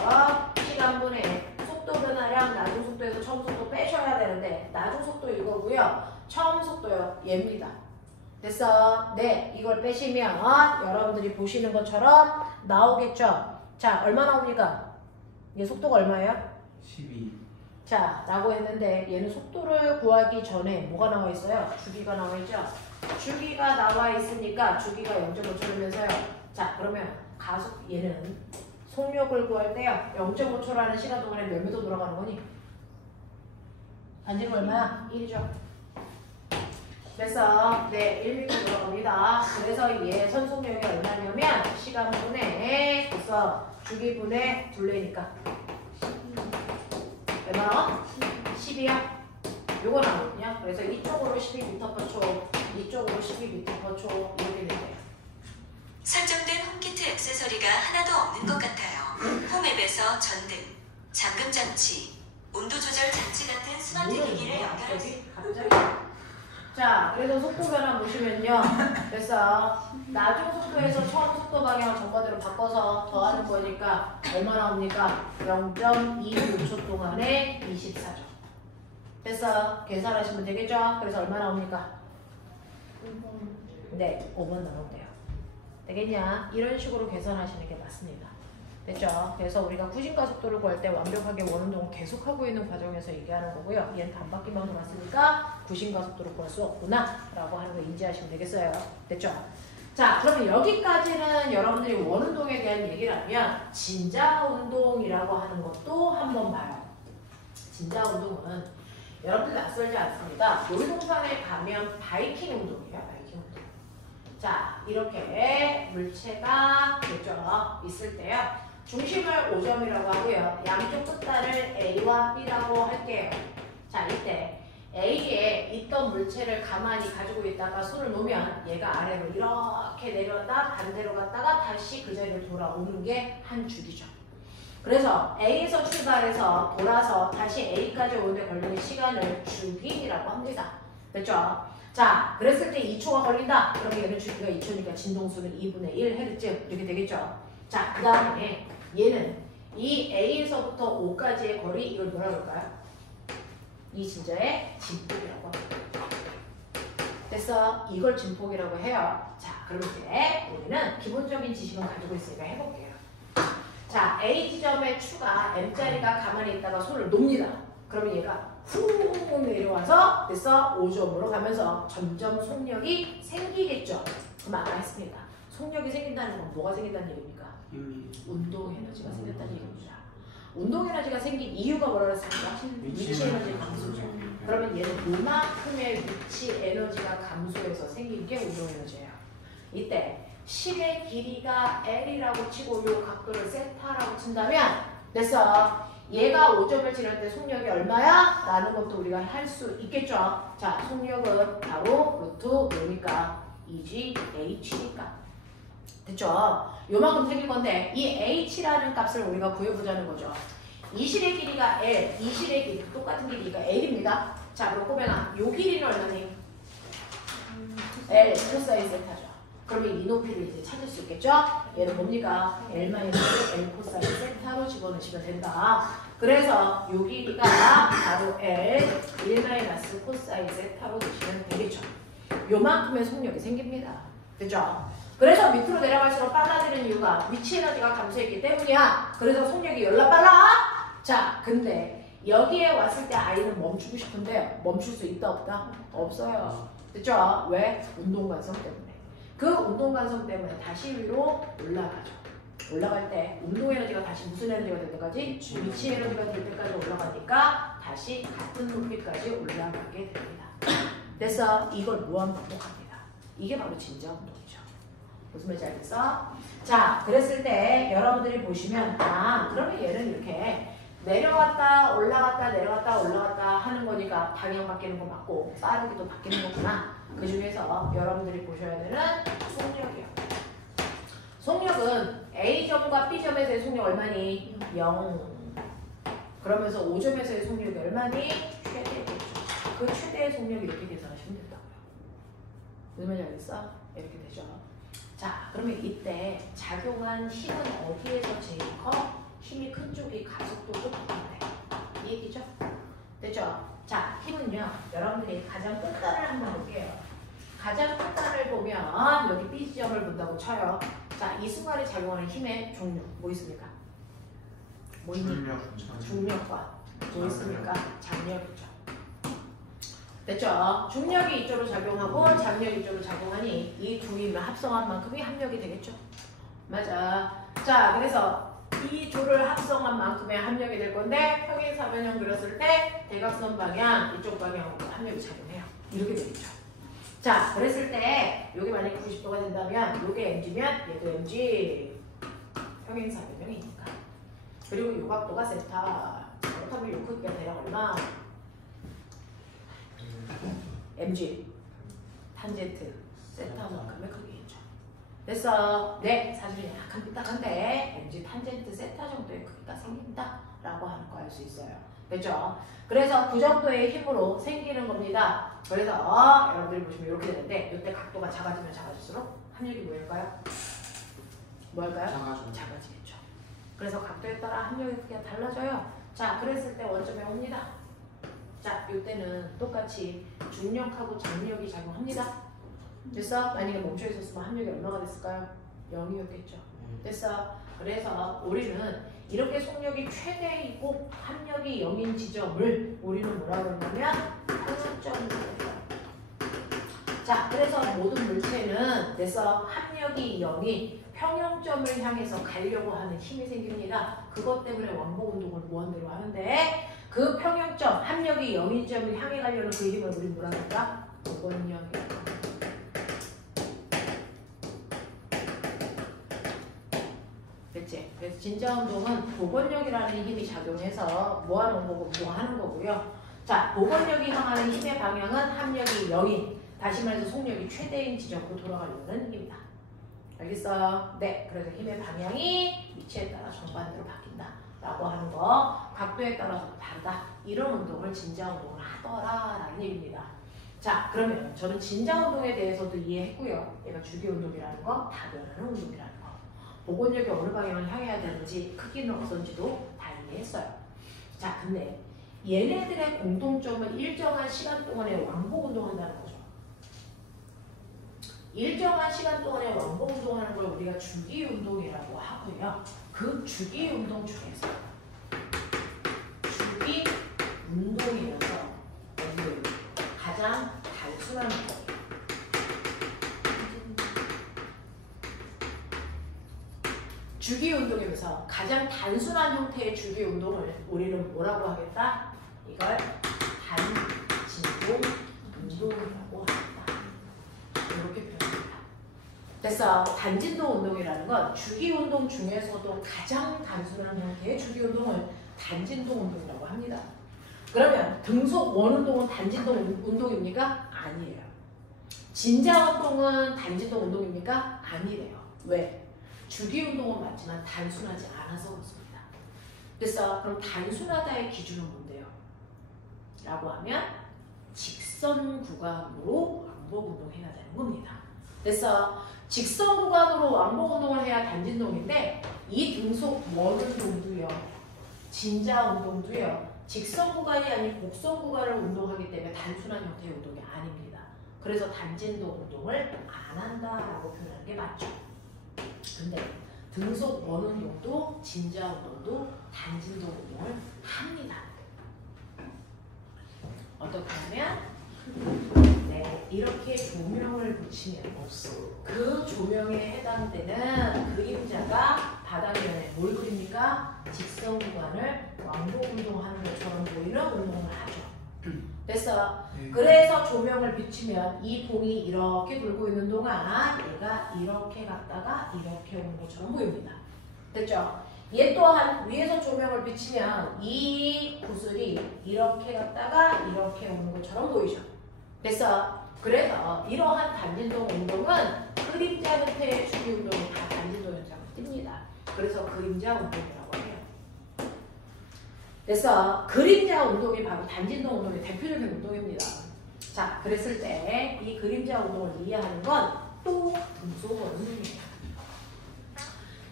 시간분의 속도 변화량 나중 속도에서 처음 속도 빼셔야 되는데 나중 속도 이거고요. 처음 속도요 얘입니다. 됐어? 네, 이걸 빼시면 여러분들이 보시는 것처럼 나오겠죠? 자, 얼마 나옵니까? 얘 속도가 얼마예요? 12. 자, 라고 했는데 얘는 속도를 구하기 전에 뭐가 나와 있어요? 주기가 나와 있죠? 주기가 나와 있으니까 주기가 0.5초면서요. 자, 그러면 가속 얘는 속력을 구할 때요. 0.5초라는 시간 동안에 몇 미터 돌아가는 거니? 반지름 얼마야? 1이죠. 그래서 네, 1m 돌아갑니다. 그래서 얘 선속력이 얼마냐면 시간분의 그래서 주기분의 둘레니까 얼마나? 10이야. 요거 나오거든요. 그래서 이쪽으로 12m/초, 이쪽으로 12m/초 이렇게 된대요. 설정된 홈키트 액세서리가 하나도 없는 것 같아요. 홈앱에서 전등, 잠금 장치, 온도 조절 장치 같은 스마트 기기를 연결했습니다. 갑자기. 자, 그래서 속도 변화 보시면요. 그래서 나중 속도에서 처음 속도 방향을 전과대로 바꿔서 더하는 거니까 얼마 나옵니까? 0.25초 동안에 24죠. 됐어. 계산하시면 되겠죠? 그래서 얼마 나옵니까? 네, 5번 나온대요. 되겠냐? 이런 식으로 계산하시는 게 맞습니다. 됐죠? 그래서 우리가 구신가속도를 구할 때 완벽하게 원운동을 계속하고 있는 과정에서 얘기하는 거고요. 얘는 단바퀴만 돌았으니까 구신가속도를 구할 수 없구나 라고 하는 거 인지하시면 되겠어요. 됐죠? 자, 그러면 여기까지는 여러분들이 원운동에 대한 얘기를 하면 진자운동이라고 하는 것도 한번 봐요. 진자운동은 여러분들 낯설지 않습니다. 놀이동산에 가면 바이킹 운동이에요. 바이킹 운동. 자, 이렇게 물체가 됐죠? 있을 때요. 중심을 5점이라고 하고요. 양쪽 끝단을 A와 B라고 할게요. 자, 이때 A에 있던 물체를 가만히 가지고 있다가 손을 놓으면 얘가 아래로 이렇게 내려갔다 반대로 갔다가 다시 그 자리로 돌아오는 게 한 주기죠. 그래서 A에서 출발해서 돌아서 다시 A까지 오는데 걸리는 시간을 주기라고 합니다. 됐죠? 자, 그랬을 때 2초가 걸린다. 그러면 얘는 주기가 2초니까 진동수는 2분의 1 헤르츠 이렇게 되겠죠? 자, 그 다음에 얘는 이 A에서부터 O까지의 거리 이걸 뭐라 그럴까요? 이 진자의 진폭이라고 합니다. 됐어? 이걸 진폭이라고 해요. 자, 그럼 이제 우리는 기본적인 지식은 가지고 있으니까 해볼게요. 자, A 지점의 추가 M자리가 가만히 있다가 손을 놓습니다. 그러면 얘가 후 내려와서 됐어? 5점으로 가면서 점점 속력이 생기겠죠? 그럼 아까 했습니다. 속력이 생긴다는 건 뭐가 생긴다는 얘기입니까? 운동 에너지가 생겼다는 얘기입니다. 운동 에너지가 생긴 이유가 뭐라고 했습니까? 위치 에너지 감소죠. 그러면 얘는 요만큼의 위치 에너지가 감소해서 생긴 게 운동 에너지예요. 이때 실의 길이가 L이라고 치고 요 각도를 세타라고 친다면 됐어. 얘가 5점을 지날 때 속력이 얼마야? 라는 것도 우리가 할 수 있겠죠. 자, 속력은 바로 루트 뭐니까 2GH니까. 됐죠? 요만큼 생길 건데 이 H라는 값을 우리가 구해보자는 거죠. 이 실의 길이가 L, 이 실의 길이 똑같은 길이가 L입니다. 자, 그럼 꼬맹아, 요 길이는 얼마니? L 코사인 세타죠. 그러면 이 높이를 이제 찾을 수 있겠죠? 얘는 뭡니까? L 코사인 세타로 집어넣으시면 된다. 그래서 요 길이가 바로 L 1 코사인 세타로 넣으시면 되겠죠. 요만큼의 속력이 생깁니다. 됐죠? 그래서 밑으로 내려갈수록 빨라지는 이유가 위치 에너지가 감소했기 때문이야. 그래서 속력이 열나 빨라. 자, 근데 여기에 왔을 때 아이는 멈추고 싶은데 멈출 수 있다 없다? 없어요. 됐죠? 왜? 운동관성 때문에. 그 운동관성 때문에 다시 위로 올라가죠. 올라갈 때 운동 에너지가 다시 무슨 에너지가 될 때까지? 위치 에너지가 될 때까지 올라가니까 다시 같은 높이까지 올라가게 됩니다. 그래서 이걸 무한 반복합니다. 이게 바로 진자 운동이죠. 무슨 말인지 알겠어? 자, 그랬을 때 여러분들이 보시면 그러면 얘는 이렇게 내려갔다 올라갔다 내려갔다 올라갔다 하는 거니까 방향 바뀌는 거 맞고 빠르게도 바뀌는 거구나. 그 중에서 여러분들이 보셔야 되는 속력이요. 속력은 A점과 B점에서의 속력 얼마니? 0. 그러면서 5점에서의 속력이 얼마니? 최대겠죠. 그 최대의 속력 이렇게 계산하시면 된다고요. 무슨 말인지 알겠어? 이렇게 되죠. 자, 그러면 이때 작용한 힘은 어디에서 제일 커? 힘이 큰 쪽이 가속도도 높은데. 이 얘기죠? 됐죠? 자, 힘은요. 여러분들이 가장 끝단을 한번 볼게요. 가장 끝단을 보면 여기 B 지점을 본다고 쳐요. 자, 이 순간에 작용하는 힘의 종류 뭐 있습니까? 뭐 있니? 중력과 뭐 있습니까? 장력이죠. 됐죠? 중력이 이쪽으로 작용하고 장력이 이쪽으로 작용하니 이 두 힘을 합성한 만큼이 합력이 되겠죠? 맞아. 자, 그래서 이 둘을 합성한 만큼의 합력이 될 건데 평행사변형 그렸을 때 대각선 방향 이쪽 방향으로 합력이 작용해요. 이렇게 되겠죠. 자, 그랬을 때 여기 만약에 90도가 된다면 요게 mg면 얘도 mg 평행사변형이니까. 그리고 요 각도가 세타. 그렇다면 요 크기가 대략 얼마? mg 탄젠트 세타만큼의 크기겠죠. 됐어. 네, 사실은 약간 삐딱한데 mg 탄젠트 세타 정도의 크기가 생긴다 라고 하는 거 알 수 있어요. 됐죠? 그래서 그 정도의 힘으로 생기는 겁니다. 그래서 여러분들이 보시면 이렇게 되는데 이때 각도가 작아지면 작아질수록 합력이 뭐일까요? 뭐일까요? 작아지겠죠. 그래서 각도에 따라 합력의 크기가 달라져요. 자, 그랬을 때 원점에 옵니다. 자, 이때는 똑같이 중력하고 장력이 작용합니다. 됐어? 만약에 멈춰 있었으면 합력이 얼마가 됐을까요? 0이었겠죠. 됐어? 그래서 우리는 이렇게 속력이 최대이고 합력이 0인 지점을 우리는 뭐라고 그러냐면 평형점이라고 해요. 자, 그래서 모든 물체는 됐어? 합력이 0인 평형점을 향해서 가려고 하는 힘이 생깁니다. 그것 때문에 왕복운동을 무한대로 하는데 그 평형점, 합력이 0인 점을 향해 가려는 그 힘을 우리 뭐라고 할까? 복원력이라고 합니다. 됐지? 그래서 진자운동은 복원력이라는 힘이 작용해서 뭐 하는 거고 뭐 하는 거고요. 자, 복원력이 향하는 힘의 방향은 합력이 0인, 다시 말해서 속력이 최대인 지점으로 돌아가려는 힘이다. 알겠어요? 네, 그래서 힘의 방향이 위치에 따라 정반대로 바뀐다 라고 하는 거, 각도에 따라서 다르다, 이런 운동을 진자운동을 하더라라는 얘기입니다. 자, 그러면 저는 진자운동에 대해서도 이해했고요. 얘가 주기운동이라는 거, 다변하는 운동이라는 거, 복원력이 어느 방향을 향해야 되는지, 크기는 어떤지도 다 이해했어요. 자, 근데 얘네들의 공통점은 일정한 시간 동안에 왕복운동한다는 거죠. 일정한 시간 동안에 왕복운동하는 걸 우리가 주기운동이라고 하고요. 그 주기운동 중에서 주기운동이라서 가장 단순한 거, 주기운동이면서 가장 단순한 형태의 주기운동을 우리는 뭐라고 하겠다? 이걸 단진동 운동이라고 합니다. 이렇게 표현합니다. 그래서 단진동 운동이라는 건 주기운동 중에서도 가장 단순한 형태의 주기운동을 단진동 운동이라고 합니다. 그러면 등속 원운동은 단진동 운동입니까? 아니에요. 진자운동은 단진동 운동입니까? 아니래요. 왜? 주기운동은 맞지만 단순하지 않아서 그렇습니다. 그래서 그럼 단순하다의 기준은 뭔데요? 라고 하면 직선 구간으로 왕복운동 해야 되는 겁니다. 그래서 직선 구간으로 왕복운동을 해야 단진동인데 이 등속 원운동도요, 진자운동도요, 직선 구간이 아닌 곡선 구간을 운동하기 때문에 단순한 형태의 운동이 아닙니다. 그래서 단진동 운동을 안 한다라고 표현하는 게 맞죠. 근데 등속 원운동도 진자운동도 단진동 운동을 합니다. 어떻게 하면 네, 이렇게 조명을 붙이면 그 조명에 해당되는 그림자가 바닥면에 뭘 그립니까? 직선 구간을 왕복운동하는 것처럼 보이는 운동을 하죠. 됐어? 그래서 조명을 비추면 이 공이 이렇게 돌고 있는 동안 얘가 이렇게 갔다가 이렇게 오는 것처럼 보입니다. 됐죠? 얘 또한 위에서 조명을 비치면 이 구슬이 이렇게 갔다가 이렇게 오는 것처럼 보이죠. 됐어? 그래서 이러한 단진동 운동은 그림자 형태의 주기 운동이 다 단진동 현상을 띱니다. 그래서 그림자 운동이라고 해요. 그래서 그림자 운동이 바로 단진동 운동의 대표적인 운동입니다. 자, 그랬을 때 이 그림자 운동을 이해하는 건 또 등속 원운동입니다.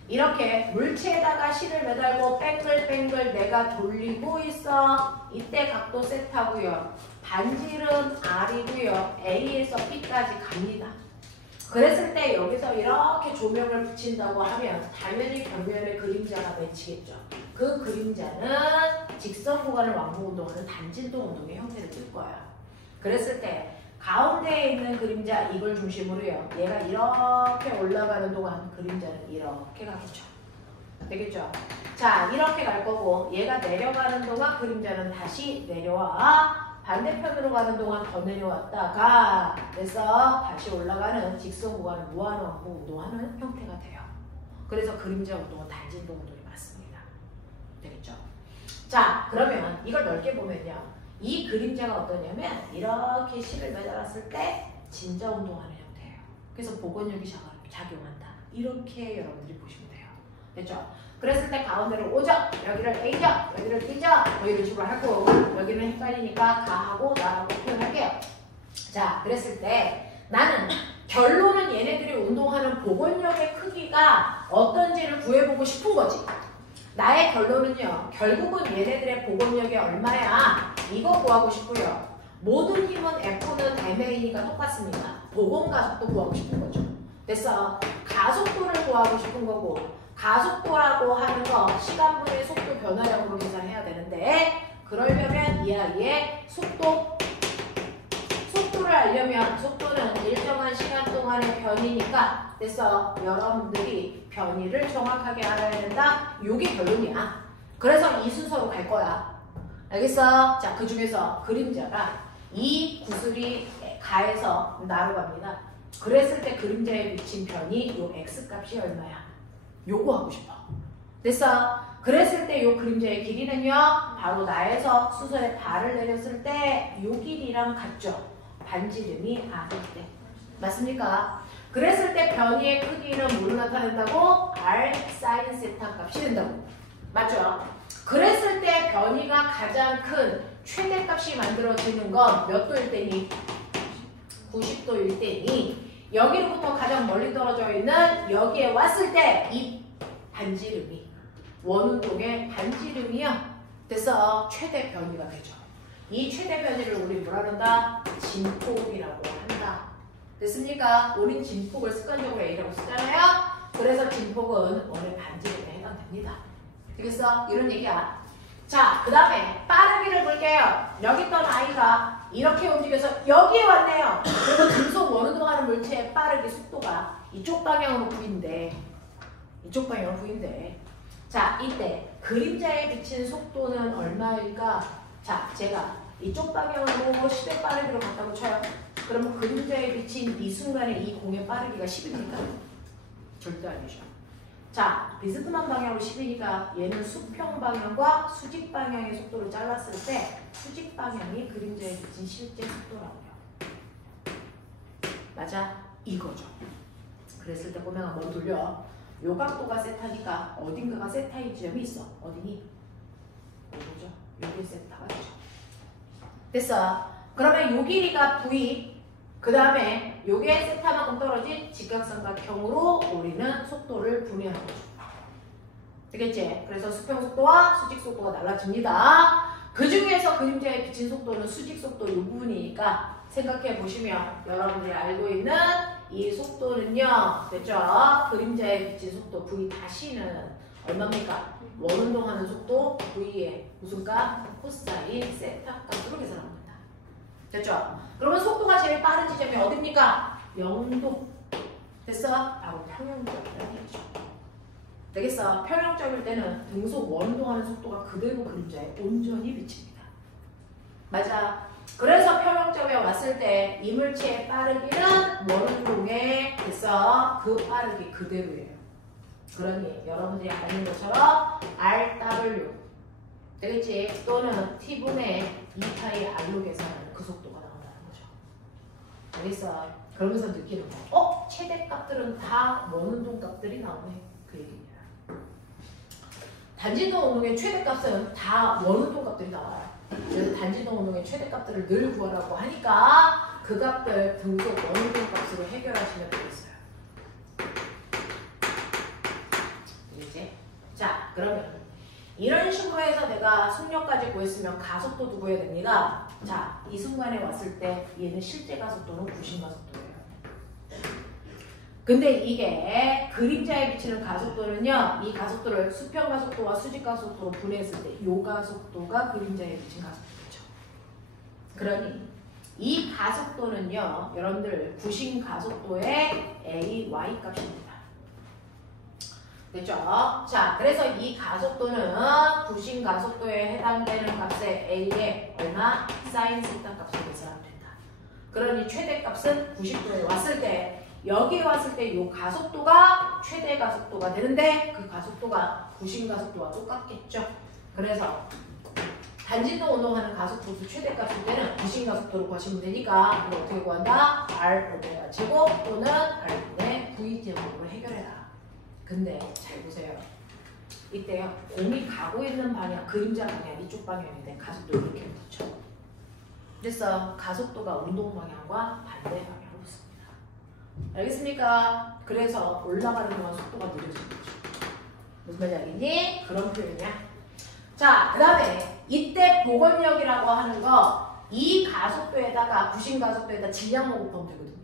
이렇게 물체에다가 실을 매달고 뱅글뱅글 내가 돌리고 있어. 이때 각도 세타고요. 반질은 R이고요. A에서 B까지 갑니다. 그랬을 때 여기서 이렇게 조명을 붙인다고 하면 당연히 벽면에 그림자가 맺히겠죠. 그 그림자는 직선 구간을 왕복 운동하는 단진동 운동의 형태를 띨 거야. 그랬을 때 가운데에 있는 그림자 이걸 중심으로요. 얘가 이렇게 올라가는 동안 그림자는 이렇게 가겠죠. 되겠죠? 자, 이렇게 갈 거고 얘가 내려가는 동안 그림자는 다시 내려와. 반대편으로 가는 동안 더 내려왔다가 그래서 다시 올라가는 직선 구간을 무한 왕복 운동하는 형태가 돼요. 그래서 그림자 운동은 단진동 운동이 맞습니다. 되겠죠? 자, 그러면 이걸 넓게 보면요. 이 그림자가 어떠냐면 이렇게 실을 매달았을 때 진자 운동하는 형태예요. 그래서 복원력이 작용한다. 이렇게 여러분들이 보시면 돼요. 됐죠? 그랬을 때 가운데로 오죠. 여기를 A죠. 여기를 B죠. 뭐 이런 식으로 하고 여기는 헷갈리니까 가하고 나하고 표현할게요. 자, 그랬을 때 나는 결론은 얘네들이 운동하는 복원력의 크기가 어떤지를 구해보고 싶은 거지. 나의 결론은요. 결국은 얘네들의 복원력이 얼마야? 이거 구하고 싶고요. 모든 힘은 F는 MA니까 똑같습니다. 복원 가속도 구하고 싶은 거죠. 됐어. 가속도를 구하고 싶은 거고 가속도라고 하는 거 시간분의 속도 변화량으로 계산해야 되는데 그러려면 이 아이의 속도를 알려면 속도는 일정한 시간 동안의 변이니까 됐어. 여러분들이 변이를 정확하게 알아야 된다. 요게 결론이야. 그래서 이 순서로 갈 거야. 알겠어? 자, 그 중에서 그림자가 이 구슬이 가에서 나로 갑니다. 그랬을 때 그림자에 미친 변이 요 X값이 얼마야? 요거 하고 싶어. 됐어? 그랬을 때 요 그림자의 길이는요. 바로 나에서 수선에 발을 내렸을 때 요 길이랑 같죠. 반지름이 R일 때. 맞습니까? 그랬을 때 변이의 크기는 뭐로 나타낸다고? R sin 세타 값이 된다고. 맞죠? 그랬을 때 변이가 가장 큰 최대값이 만들어지는 건 몇 도일 때니? 90도일 때니 여기로부터 가장 멀리 떨어져 있는 여기에 왔을 때 이 반지름이 원운동의 반지름이요. 됐어. 최대 변이가 되죠. 이 최대 변이를 우리 뭐라 그런다? 진폭이라고 한다. 됐습니까? 우린 진폭을 습관적으로 A라고 쓰잖아요. 그래서 진폭은 원의 반지름에 해당됩니다. 되겠어? 이런 얘기야. 자, 그 다음에 빠르기를 볼게요. 여기 있던 아이가 이렇게 움직여서 여기에 왔네요. 그래서 금속 원운동하는 물체의 빠르기 속도가 이쪽 방향으로 V인데 이쪽 방향으로 V인데 자, 이때 그림자에 비친 속도는 얼마일까? 자, 제가 이쪽 방향으로 10의 빠르기로 갔다고 쳐요. 그러면 그림자에 비친 이 순간에 이 공의 빠르기가 10입니까? 절대 아니죠. 자, 비스듬한 방향으로 10이니까 얘는 수평 방향과 수직 방향의 속도를 잘랐을 때 수직 방향이 그림자에 비친 실제 속도라고요. 맞아? 이거죠. 그랬을 때 보면 한번 돌려. 요 각도가 세타니까 어딘가가 세타인 지점이 있어. 어디니? 요거죠. 요게 세타가 있죠. 됐어. 그러면 요 길이가 V, 그 다음에 요게 세타만큼 떨어진 직각삼각형으로 우리는 속도를 분해하는 거죠. 되겠지? 그래서 수평 속도와 수직 속도가 달라집니다. 그 중에서 그림자에 비친 속도는 수직 속도 요 부분이니까 생각해 보시면 여러분들이 알고 있는 이 속도는요, 됐죠? 그림자에 비친 속도 V 다시는 얼마입니까? 원운동하는 속도 V의 무슨 값? 코사인 세타 값으로 계산합니다. 됐죠? 그러면 속도가 제일 빠른 지점이 어딥니까? 0도. 됐어? 바로 평형적이라는 얘기죠. 되겠어? 평형적일 때는 등속 원운동하는 속도가 그대로 그림자에 온전히 비칩니다. 맞아. 그래서 평형점에 왔을 때 이물체의 빠르기는 원운동에 됐어? 그 빠르기 그대로예요. 그러니 여러분들이 아는 것처럼 RW 되겠지? 또는 T분의 2파이 R로 계산하는 그 속도가 나온다는 거죠. 알겠어? 그러면서 느끼는 거. 최대값들은 다 원운동 값들이 나오네. 그 얘기입니다. 단진동 운동의 최대값은 다 원운동 값들이 나와요. 그래서 단진동 운동의 최대값들을 늘 구하라고 하니까 그 값들 등속 원운동 값으로 해결하시면 되겠어요. 이제 자, 그러면 이런 식으로 해서 내가 속력까지 구했으면 가속도도 구해야 됩니다. 자, 이 순간에 왔을 때 얘는 실제 가속도는 구심 가속도예요. 근데 이게 그림자에 비치는 가속도는요, 이 가속도를 수평 가속도와 수직 가속도로 분해했을 때 이 가속도가 그림자에 비친 가속도죠. 그러니 이 가속도는요, 여러분들 구심 가속도의 AY 값입니다. 됐죠? 자, 그래서 이 가속도는 구심 가속도에 해당되는 값의 A에 얼마? 사인 세타 값을 계산하면 된다. 그러니 최대값은 90도에 왔을 때, 여기에 왔을 때 이 가속도가 최대 가속도가 되는데 그 가속도가 구심 가속도와 똑같겠죠. 그래서 단진동 운동하는 가속도수 최대값일 때는 구심 가속도로 구하시면 되니까 이거 어떻게 구한다? R 오메가 제곱 또는 R분의 V 제곱으로 해결해라. 근데 잘 보세요. 이때요, 공이 가고 있는 방향, 그림자 방향 이쪽 방향인데 가속도 이렇게 붙죠. 그래서 가속도가 운동 방향과 반대 방향으로 씁니다. 알겠습니까? 그래서 올라가는 동안 속도가 느려지는 거죠. 무슨 말인지 알겠니? 그런 표현이야. 자, 그 다음에 이때 복원력이라고 하는 거, 이 가속도에다가 구심 가속도에다 질량만 곱하면 되거든요.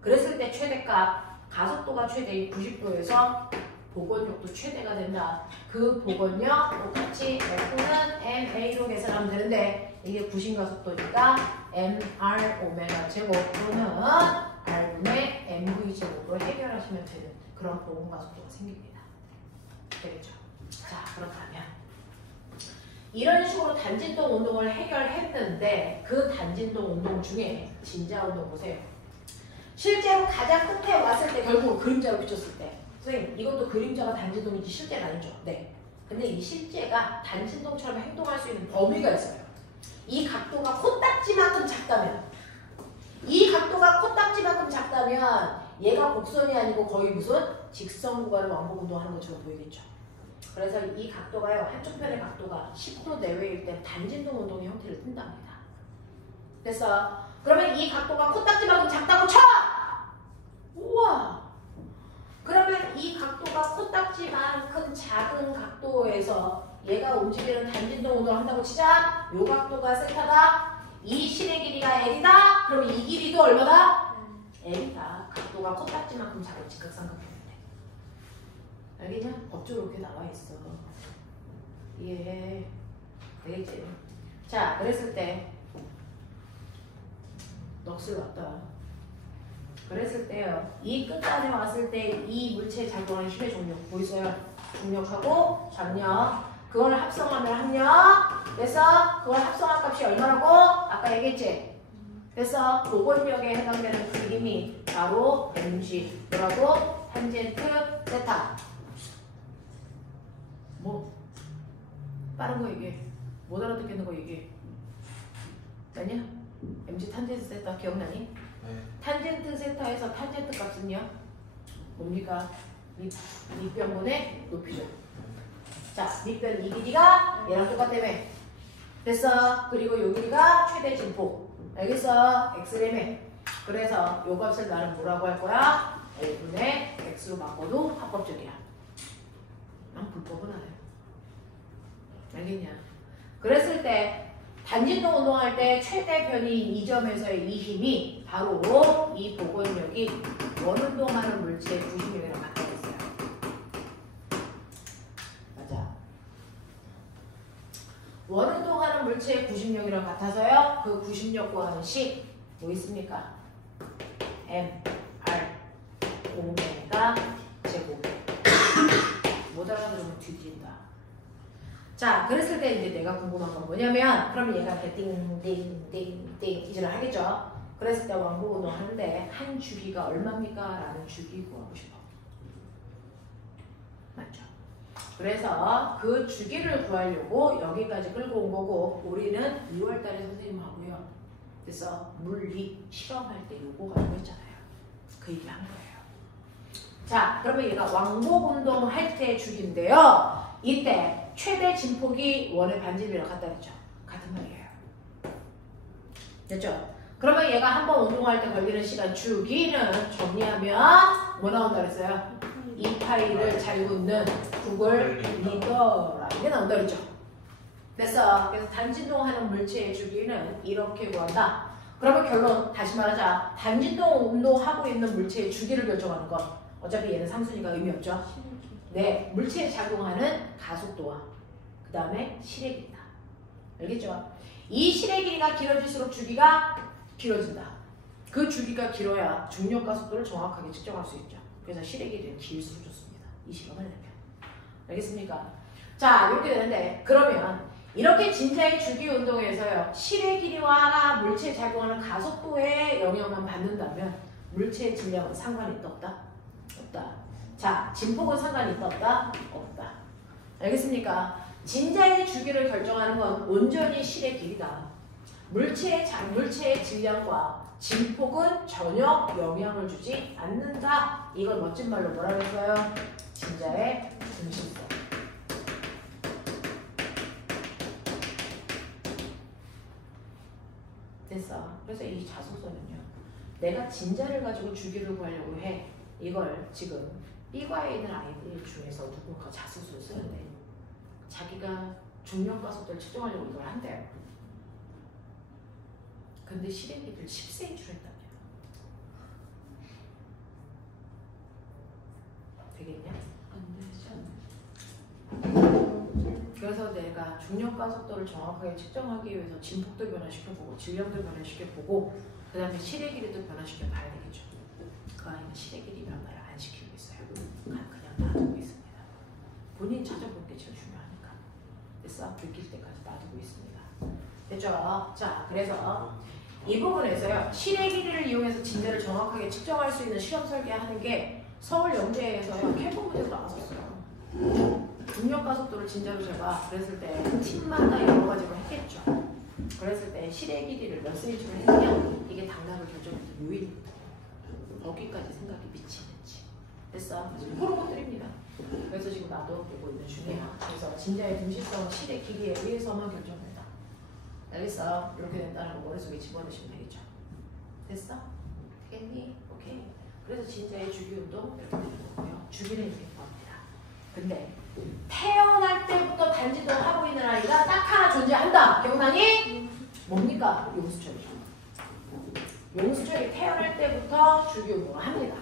그랬을 때 최대값, 가속도가 최대인 90도에서 복원력도 최대가 된다. 그 복원력 똑같이 F는 MA로 계산하면 되는데 이게 구심 가속도니까 MR 오메가 제곱 또는 R분의 MV 제곱으로 해결하시면 되는 그런 복원 가속도가 생깁니다. 되겠죠? 자, 그렇다면 이런 식으로 단진동 운동을 해결했는데 그 단진동 운동 중에 진자 운동 보세요. 실제로 가장 끝에 왔을 때 결국 그림자로 비쳤을 때 선생님 이것도 그림자가 단진동이지 실제가 아니죠. 네. 근데 이 실제가 단진동처럼 행동할 수 있는 범위가 있어요. 이 각도가 코딱지만큼 작다면 이 각도가 코딱지만큼 작다면 얘가 곡선이 아니고 거의 무슨 직선 구간을 왕복 운동하는 것처럼 보이겠죠. 그래서 이 각도가요, 한쪽 편의 각도가 10도 내외일 때 단진동 운동의 형태를 띈답니다. 그래서 그러면 이 각도가 코딱지만큼 작다고 쳐! 우와! 그러면 이 각도가 코딱지만큼 작은 각도에서 얘가 움직이는 단진동 운동을 한다고 치자. 요 각도가 세타다. 이 실의 길이가 L이다. 그럼 이 길이도 얼마다? L이다. 각도가 코딱지만큼 작은 직각삼각형인데. 알겠냐? 법적으로 이렇게 나와 있어. 이해해. 되겠지? 자, 그랬을 때 넋을 왔다. 그랬을 때요, 이 끝단에 왔을 때 이 물체에 작용하는 힘의 종력 보이세요? 중력하고 장력, 그걸 합성하면 합력. 그래서 그걸 합성한 값이 얼마라고? 아까 얘기했지? 그래서 복원력에 해당되는 그 힘이 바로 mg 뭐라고? 탄젠트 세타. 뭐 빠른 거 얘기해. 못 알아듣겠는 거 얘기해. 아니야? mg 탄젠트 세타 기억나니? 네. 탄젠트 세타에서 탄젠트 값은요? 뭡니까? 밑변분의 높이죠. 자, 밑변 이 길이가 얘랑 똑같다며. 됐어. 그리고 요 길이가 최대 진폭. 알겠어? x라며. 그래서 요 값을 나는 뭐라고 할 거야? L분의 x로 바꿔도 합법적이야. 난 불법은 안 해요. 알겠냐? 그랬을 때 단진동 운동할 때 최대 변이인 이 점에서의 이 힘이 바로 이 복원력이 원운동하는 물체의 구심력이랑 같아 있어요. 맞아. 원운동하는 물체의 구심력이랑 같아서요. 그 구심력 구하는 식 뭐 있습니까? M, R, 오메가 제곱. 못 알아들으면 뒤진다. 자, 그랬을 때 이제 내가 궁금한 건 뭐냐면, 그럼 얘가 이렇게 띵띵띵띵 이제를 하겠죠. 그랬을 때 왕복 운동 하는데 한 주기가 얼마입니까? 라는 주기 구하고 싶어. 맞죠? 그래서 그 주기를 구하려고 여기까지 끌고 온 거고, 우리는 2월달에 선생님하고요. 그래서 물리 실험할 때 요거 가지고 했잖아요. 그 얘기 한 거예요. 자, 그러면 얘가 왕복 운동 할 때 주기인데요. 이때 최대 진폭이 원의 반지름이랑 같다 그랬죠? 같은 말이에요. 됐죠? 그러면 얘가 한번 운동할 때 걸리는 시간 주기는 정리하면 뭐 나온다 그랬어요? 2파이를 잘 웃는 구글 리더라 이게 나온다 그랬죠? 됐어. 그래서 단진동하는 물체의 주기는 이렇게 구한다. 그러면 결론 다시 말하자. 단진동 운동하고 있는 물체의 주기를 결정하는 것. 어차피 얘는 상순이가 의미 없죠. 네, 물체에 작용하는 가속도와 그 다음에 실의 길이다. 알겠죠? 이 실의 길이가 길어질수록 주기가 길어진다. 그 주기가 길어야 중력 가속도를 정확하게 측정할 수 있죠. 그래서 실의 길이는 길수록 좋습니다. 이 실험을 내면. 알겠습니까? 자, 이렇게 되는데 그러면 이렇게 진자의 주기 운동에서요. 실의 길이와 물체에 작용하는 가속도에 영향만 받는다면 물체의 질량은 상관이 있다 없다? 없다. 자, 진폭은 상관이 있다 없다? 없다. 알겠습니까? 진자의 주기를 결정하는 건 온전히 실의 길이다. 물체의 질량과 진폭은 전혀 영향을 주지 않는다. 이걸 멋진 말로 뭐라고 했어요? 진자의 중심성. 됐어. 그래서 이 자소서는요. 내가 진자를 가지고 주기를 구하려고 해. 이걸 지금 B과에 있는 아이들 중에서 누군가 자소서를 쓰는데 자기가 중력 가속도를 측정하려고 이걸 한대요. 근데 실행기를 10cm로 했다며. 되겠냐? 그래서 내가 중력 가속도를 정확하게 측정하기 위해서 진폭도 변화시켜보고 질량도 변화시켜보고 그 다음에 실의 길이도 변화시켜봐야 되겠죠. 그 아이는 실의 길이 변화를 안 시키고 있어요. 그냥 놔두고 있습니다. 본인 찾아보는 게 제일 중요하니까. 됐어? 느낄 때까지 놔두고 있습니다. 됐죠? 자, 그래서 이 부분에서요. 실의 길이를 이용해서 진자를 정확하게 측정할 수 있는 실험 설계하는 게 서울영재에서요. 캠프 문제도 나왔었어요. 중력 가속도를 진자로 재봐. 그랬을 때 팀마다 여러 가지로 했겠죠. 그랬을 때 실의 길이를 몇 cm로 했냐 이게 당락을 결정해서 요인이거든요. 거기까지 생각이 미치는지. 됐어? 그런 것들입니다. 그래서 지금 놔두고 있는 중이야. 그래서 진자의 등식성은 실의 길이에 의해서만 결정된다. 알겠어? 이렇게 된다는 거 머릿속에 집어넣으시면 되겠죠. 됐어? 되겠니? 오케이. 그래서 진자의 주기운동 이렇게 되는 거고요. 주기는 이렇게 구합니다. 근데 태어날 때부터 단지도 하고 있는 아이가 딱 하나 존재한다. 기억나니? 뭡니까? 용수철이죠. 용수철이 태어날 때부터 주기운동을 합니다.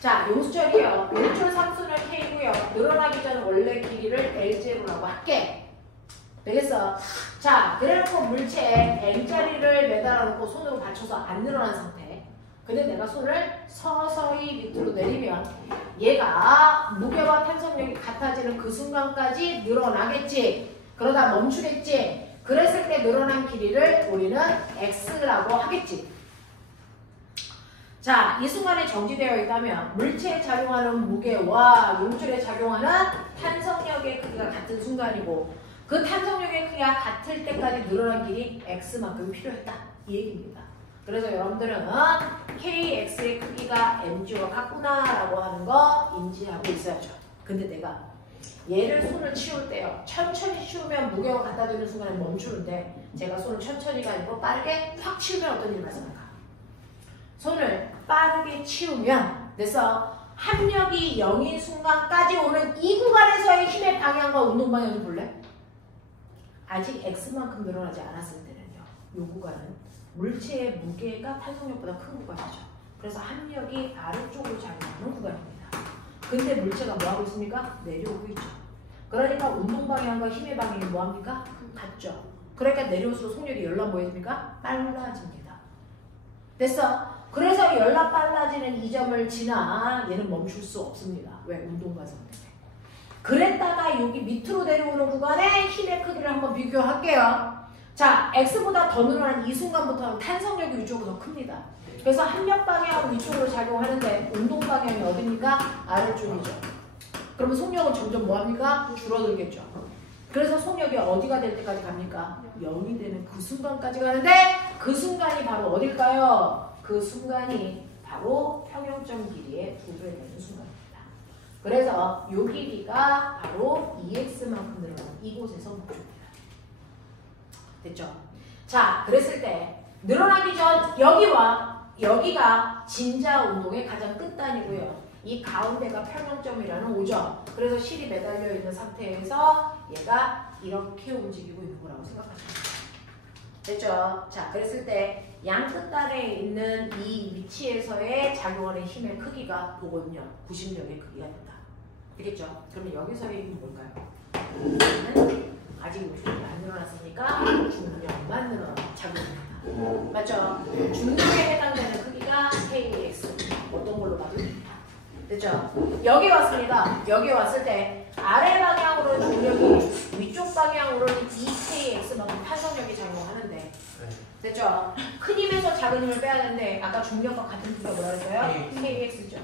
자, 용수철이요. 용철 상수는 K고요. 늘어나기 전 원래 길이를 L0라고 할게. 되겠어? 자, 그래놓고 물체에 N자리를 매달아놓고 손으로 받쳐서 안 늘어난 상태. 근데 내가 손을 서서히 밑으로 내리면 얘가 무게와 탄성력이 같아지는 그 순간까지 늘어나겠지. 그러다 멈추겠지. 그랬을 때 늘어난 길이를 우리는 X라고 하겠지. 자, 이 순간에 정지되어 있다면 물체에 작용하는 무게와 용줄에 작용하는 탄성력의 크기가 같은 순간이고 그 탄성력의 크기가 같을 때까지 늘어난 길이 X만큼 필요했다. 이 얘기입니다. 그래서 여러분들은 KX의 크기가 MG와 같구나라고 하는 거 인지하고 있어야죠. 근데 내가 얘를 손을 치울 때요. 천천히 치우면 무게가 갖다 주는 순간에 멈추는데 제가 손을 천천히가 아니고 빠르게 확 치우면 어떤 일이 발생할까? 손을 빠르게 치우면 그래서 합력이 0인 순간까지 오는 이 구간에서의 힘의 방향과 운동 방향 좀 볼래? 아직 X만큼 늘어나지 않았을 때는요. 이 구간은 물체의 무게가 탄성력보다 큰 구간이죠. 그래서 합력이 아래쪽으로 작용하는 구간입니다. 근데 물체가 뭐하고 있습니까? 내려오고 있죠. 그러니까 운동 방향과 힘의 방향이 뭐합니까? 같죠. 그러니까 내려올수록 속력이 열나 뭐해집니까? 빨라집니다. 됐어? 그래서 열나 빨라지는 이 점을 지나 얘는 멈출 수 없습니다. 왜? 운동 과정 때문에. 그랬다가 여기 밑으로 내려오는 구간에 힘의 크기를 한번 비교할게요. 자, X보다 더 늘어난 이 순간부터는 탄성력이 위쪽으로 더 큽니다. 그래서 합력 방향은 위쪽으로 작용하는데 운동 방향이 어딥니까? 아래쪽이죠. 그러면 속력은 점점 뭐합니까? 줄어들겠죠. 그래서 속력이 어디가 될 때까지 갑니까? 0이 되는 그 순간까지 가는데 그 순간이 바로 어딜까요? 그 순간이 바로 평형점 길이의 2배 되는 순간입니다. 그래서 이 길이가 바로 2x만큼 늘어나는 이곳에서 멈춥니다. 됐죠? 자, 그랬을 때 늘어나기 전 여기와 여기가 진자 운동의 가장 끝단이고요. 이 가운데가 평형점이라는 5점. 그래서 실이 매달려 있는 상태에서 얘가 이렇게 움직이고 있는 거라고 생각하시면 돼요. 됐죠? 자, 그랬을 때 양 끝단에 있는 이 위치에서의 작용하는 힘의 크기가 복원력, 90력의 크기가 된다. 되겠죠? 그러면 여기서의 힘은 뭘까요? 아직 용출이 안 늘어났으니까 중력만 작용합니다. 맞죠? 중력에 해당되는 크기가 KX. 어떤 걸로 봐도 됩니다. 됐죠? 여기 왔습니다. 여기 왔을 때 아래 방향으로 중력이 위쪽 방향으로는 2KX만큼 탄성력이 작용하는데 됐죠? 큰 힘에서 작은 힘을 빼야 되는데 아까 중력과 같은 크기가 뭐라 그랬어요? KX죠.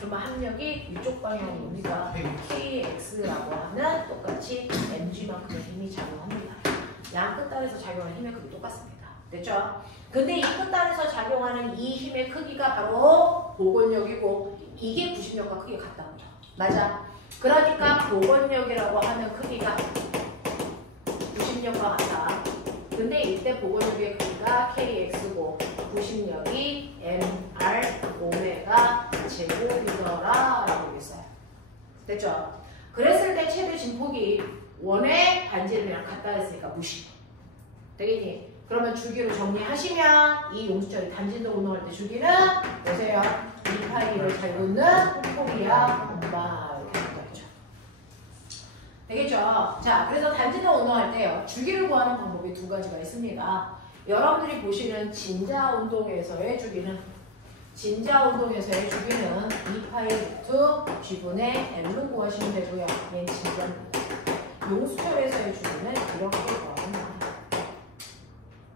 그러면 합력이 위쪽 방향으로 뭡니까? KX라고 하는 똑같이 mg만큼의 힘이 작용합니다. 양 끝단에서 작용하는 힘의 크기 똑같습니다. 됐죠? 근데 이 끝단에서 작용하는 이 힘의 크기가 바로 복원력이고 이게 90력과 크게 같다는 거죠. 맞아. 그러니까 복원력이라고 하는 크기가 90력과 같다. 근데 이때 복원력의 크기가 KX고 90력이 MR 오메가 제곱이더라 라고 했어요. 됐죠? 그랬을 때 최대 진폭이 원의 반지름이랑 같다 했으니까 무시. 되겠니? 그러면 주기로 정리하시면 이 용수철이 단진도 운동할 때 주기는 보세요. 2파이를 잘 붙는 폭이야 엄마 이렇게 할 거죠. 되겠죠? 자, 그래서 단진도 운동할 때요. 주기를 구하는 방법이 두 가지가 있습니다. 여러분들이 보시는 진자 운동에서의 주기는 2파이 루트 G분의 L로 구하시면 되고요. 얘는 진자입니다. 용수철에서의 주기는 이렇게 구하면 됩니다.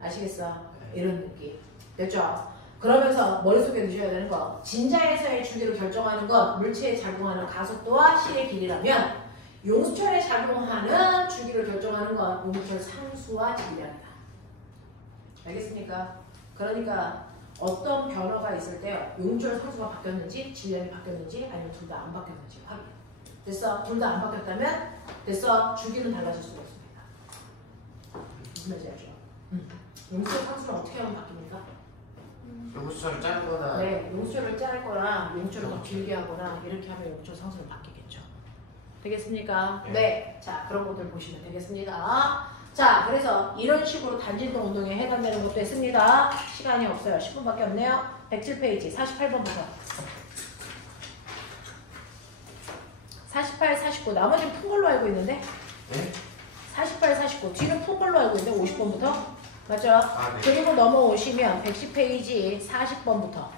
아시겠어? 이런 느낌. 됐죠? 그러면서 머릿속에 넣으셔야 되는 거. 진자에서의 주기를 결정하는 건 물체에 작용하는 가속도와 실의 길이라면 용수철에 작용하는 주기를 결정하는 건 용수철 상수와 질량이다. 알겠습니까? 그러니까 어떤 변화가 있을 때 용수철 상수가 바뀌었는지 질량이 바뀌었는지 아니면 둘 다 안 바뀌었는지 확인. 됐어? 둘 다 안 바뀌었다면 됐어? 주기는 달라질 수가 없습니다. 무슨 말인지 알죠? 용수철 상수는 어떻게 하면 바뀝니까? 용수철을 짧거나 네, 용수철을 짧거나 용수철을 더 길게 하거나 이렇게 하면 용수철 상수는 바뀌겠죠. 되겠습니까? 네. 자, 그런 것들 보시면 되겠습니다. 자, 그래서 이런 식으로 단진동 운동에 해당되는 것도 있습니다. 시간이 없어요. 10분밖에 없네요. 107페이지 48번부터 48, 49 나머지는 푼 걸로 알고 있는데 네? 48, 49 뒤는 푼 걸로 알고 있는데 50번부터 맞죠? 아, 네. 그리고 넘어오시면 110페이지 40번부터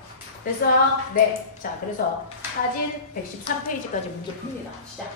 그래서 네. 자, 그래서 사진 113페이지까지 문제 풉니다. 시작.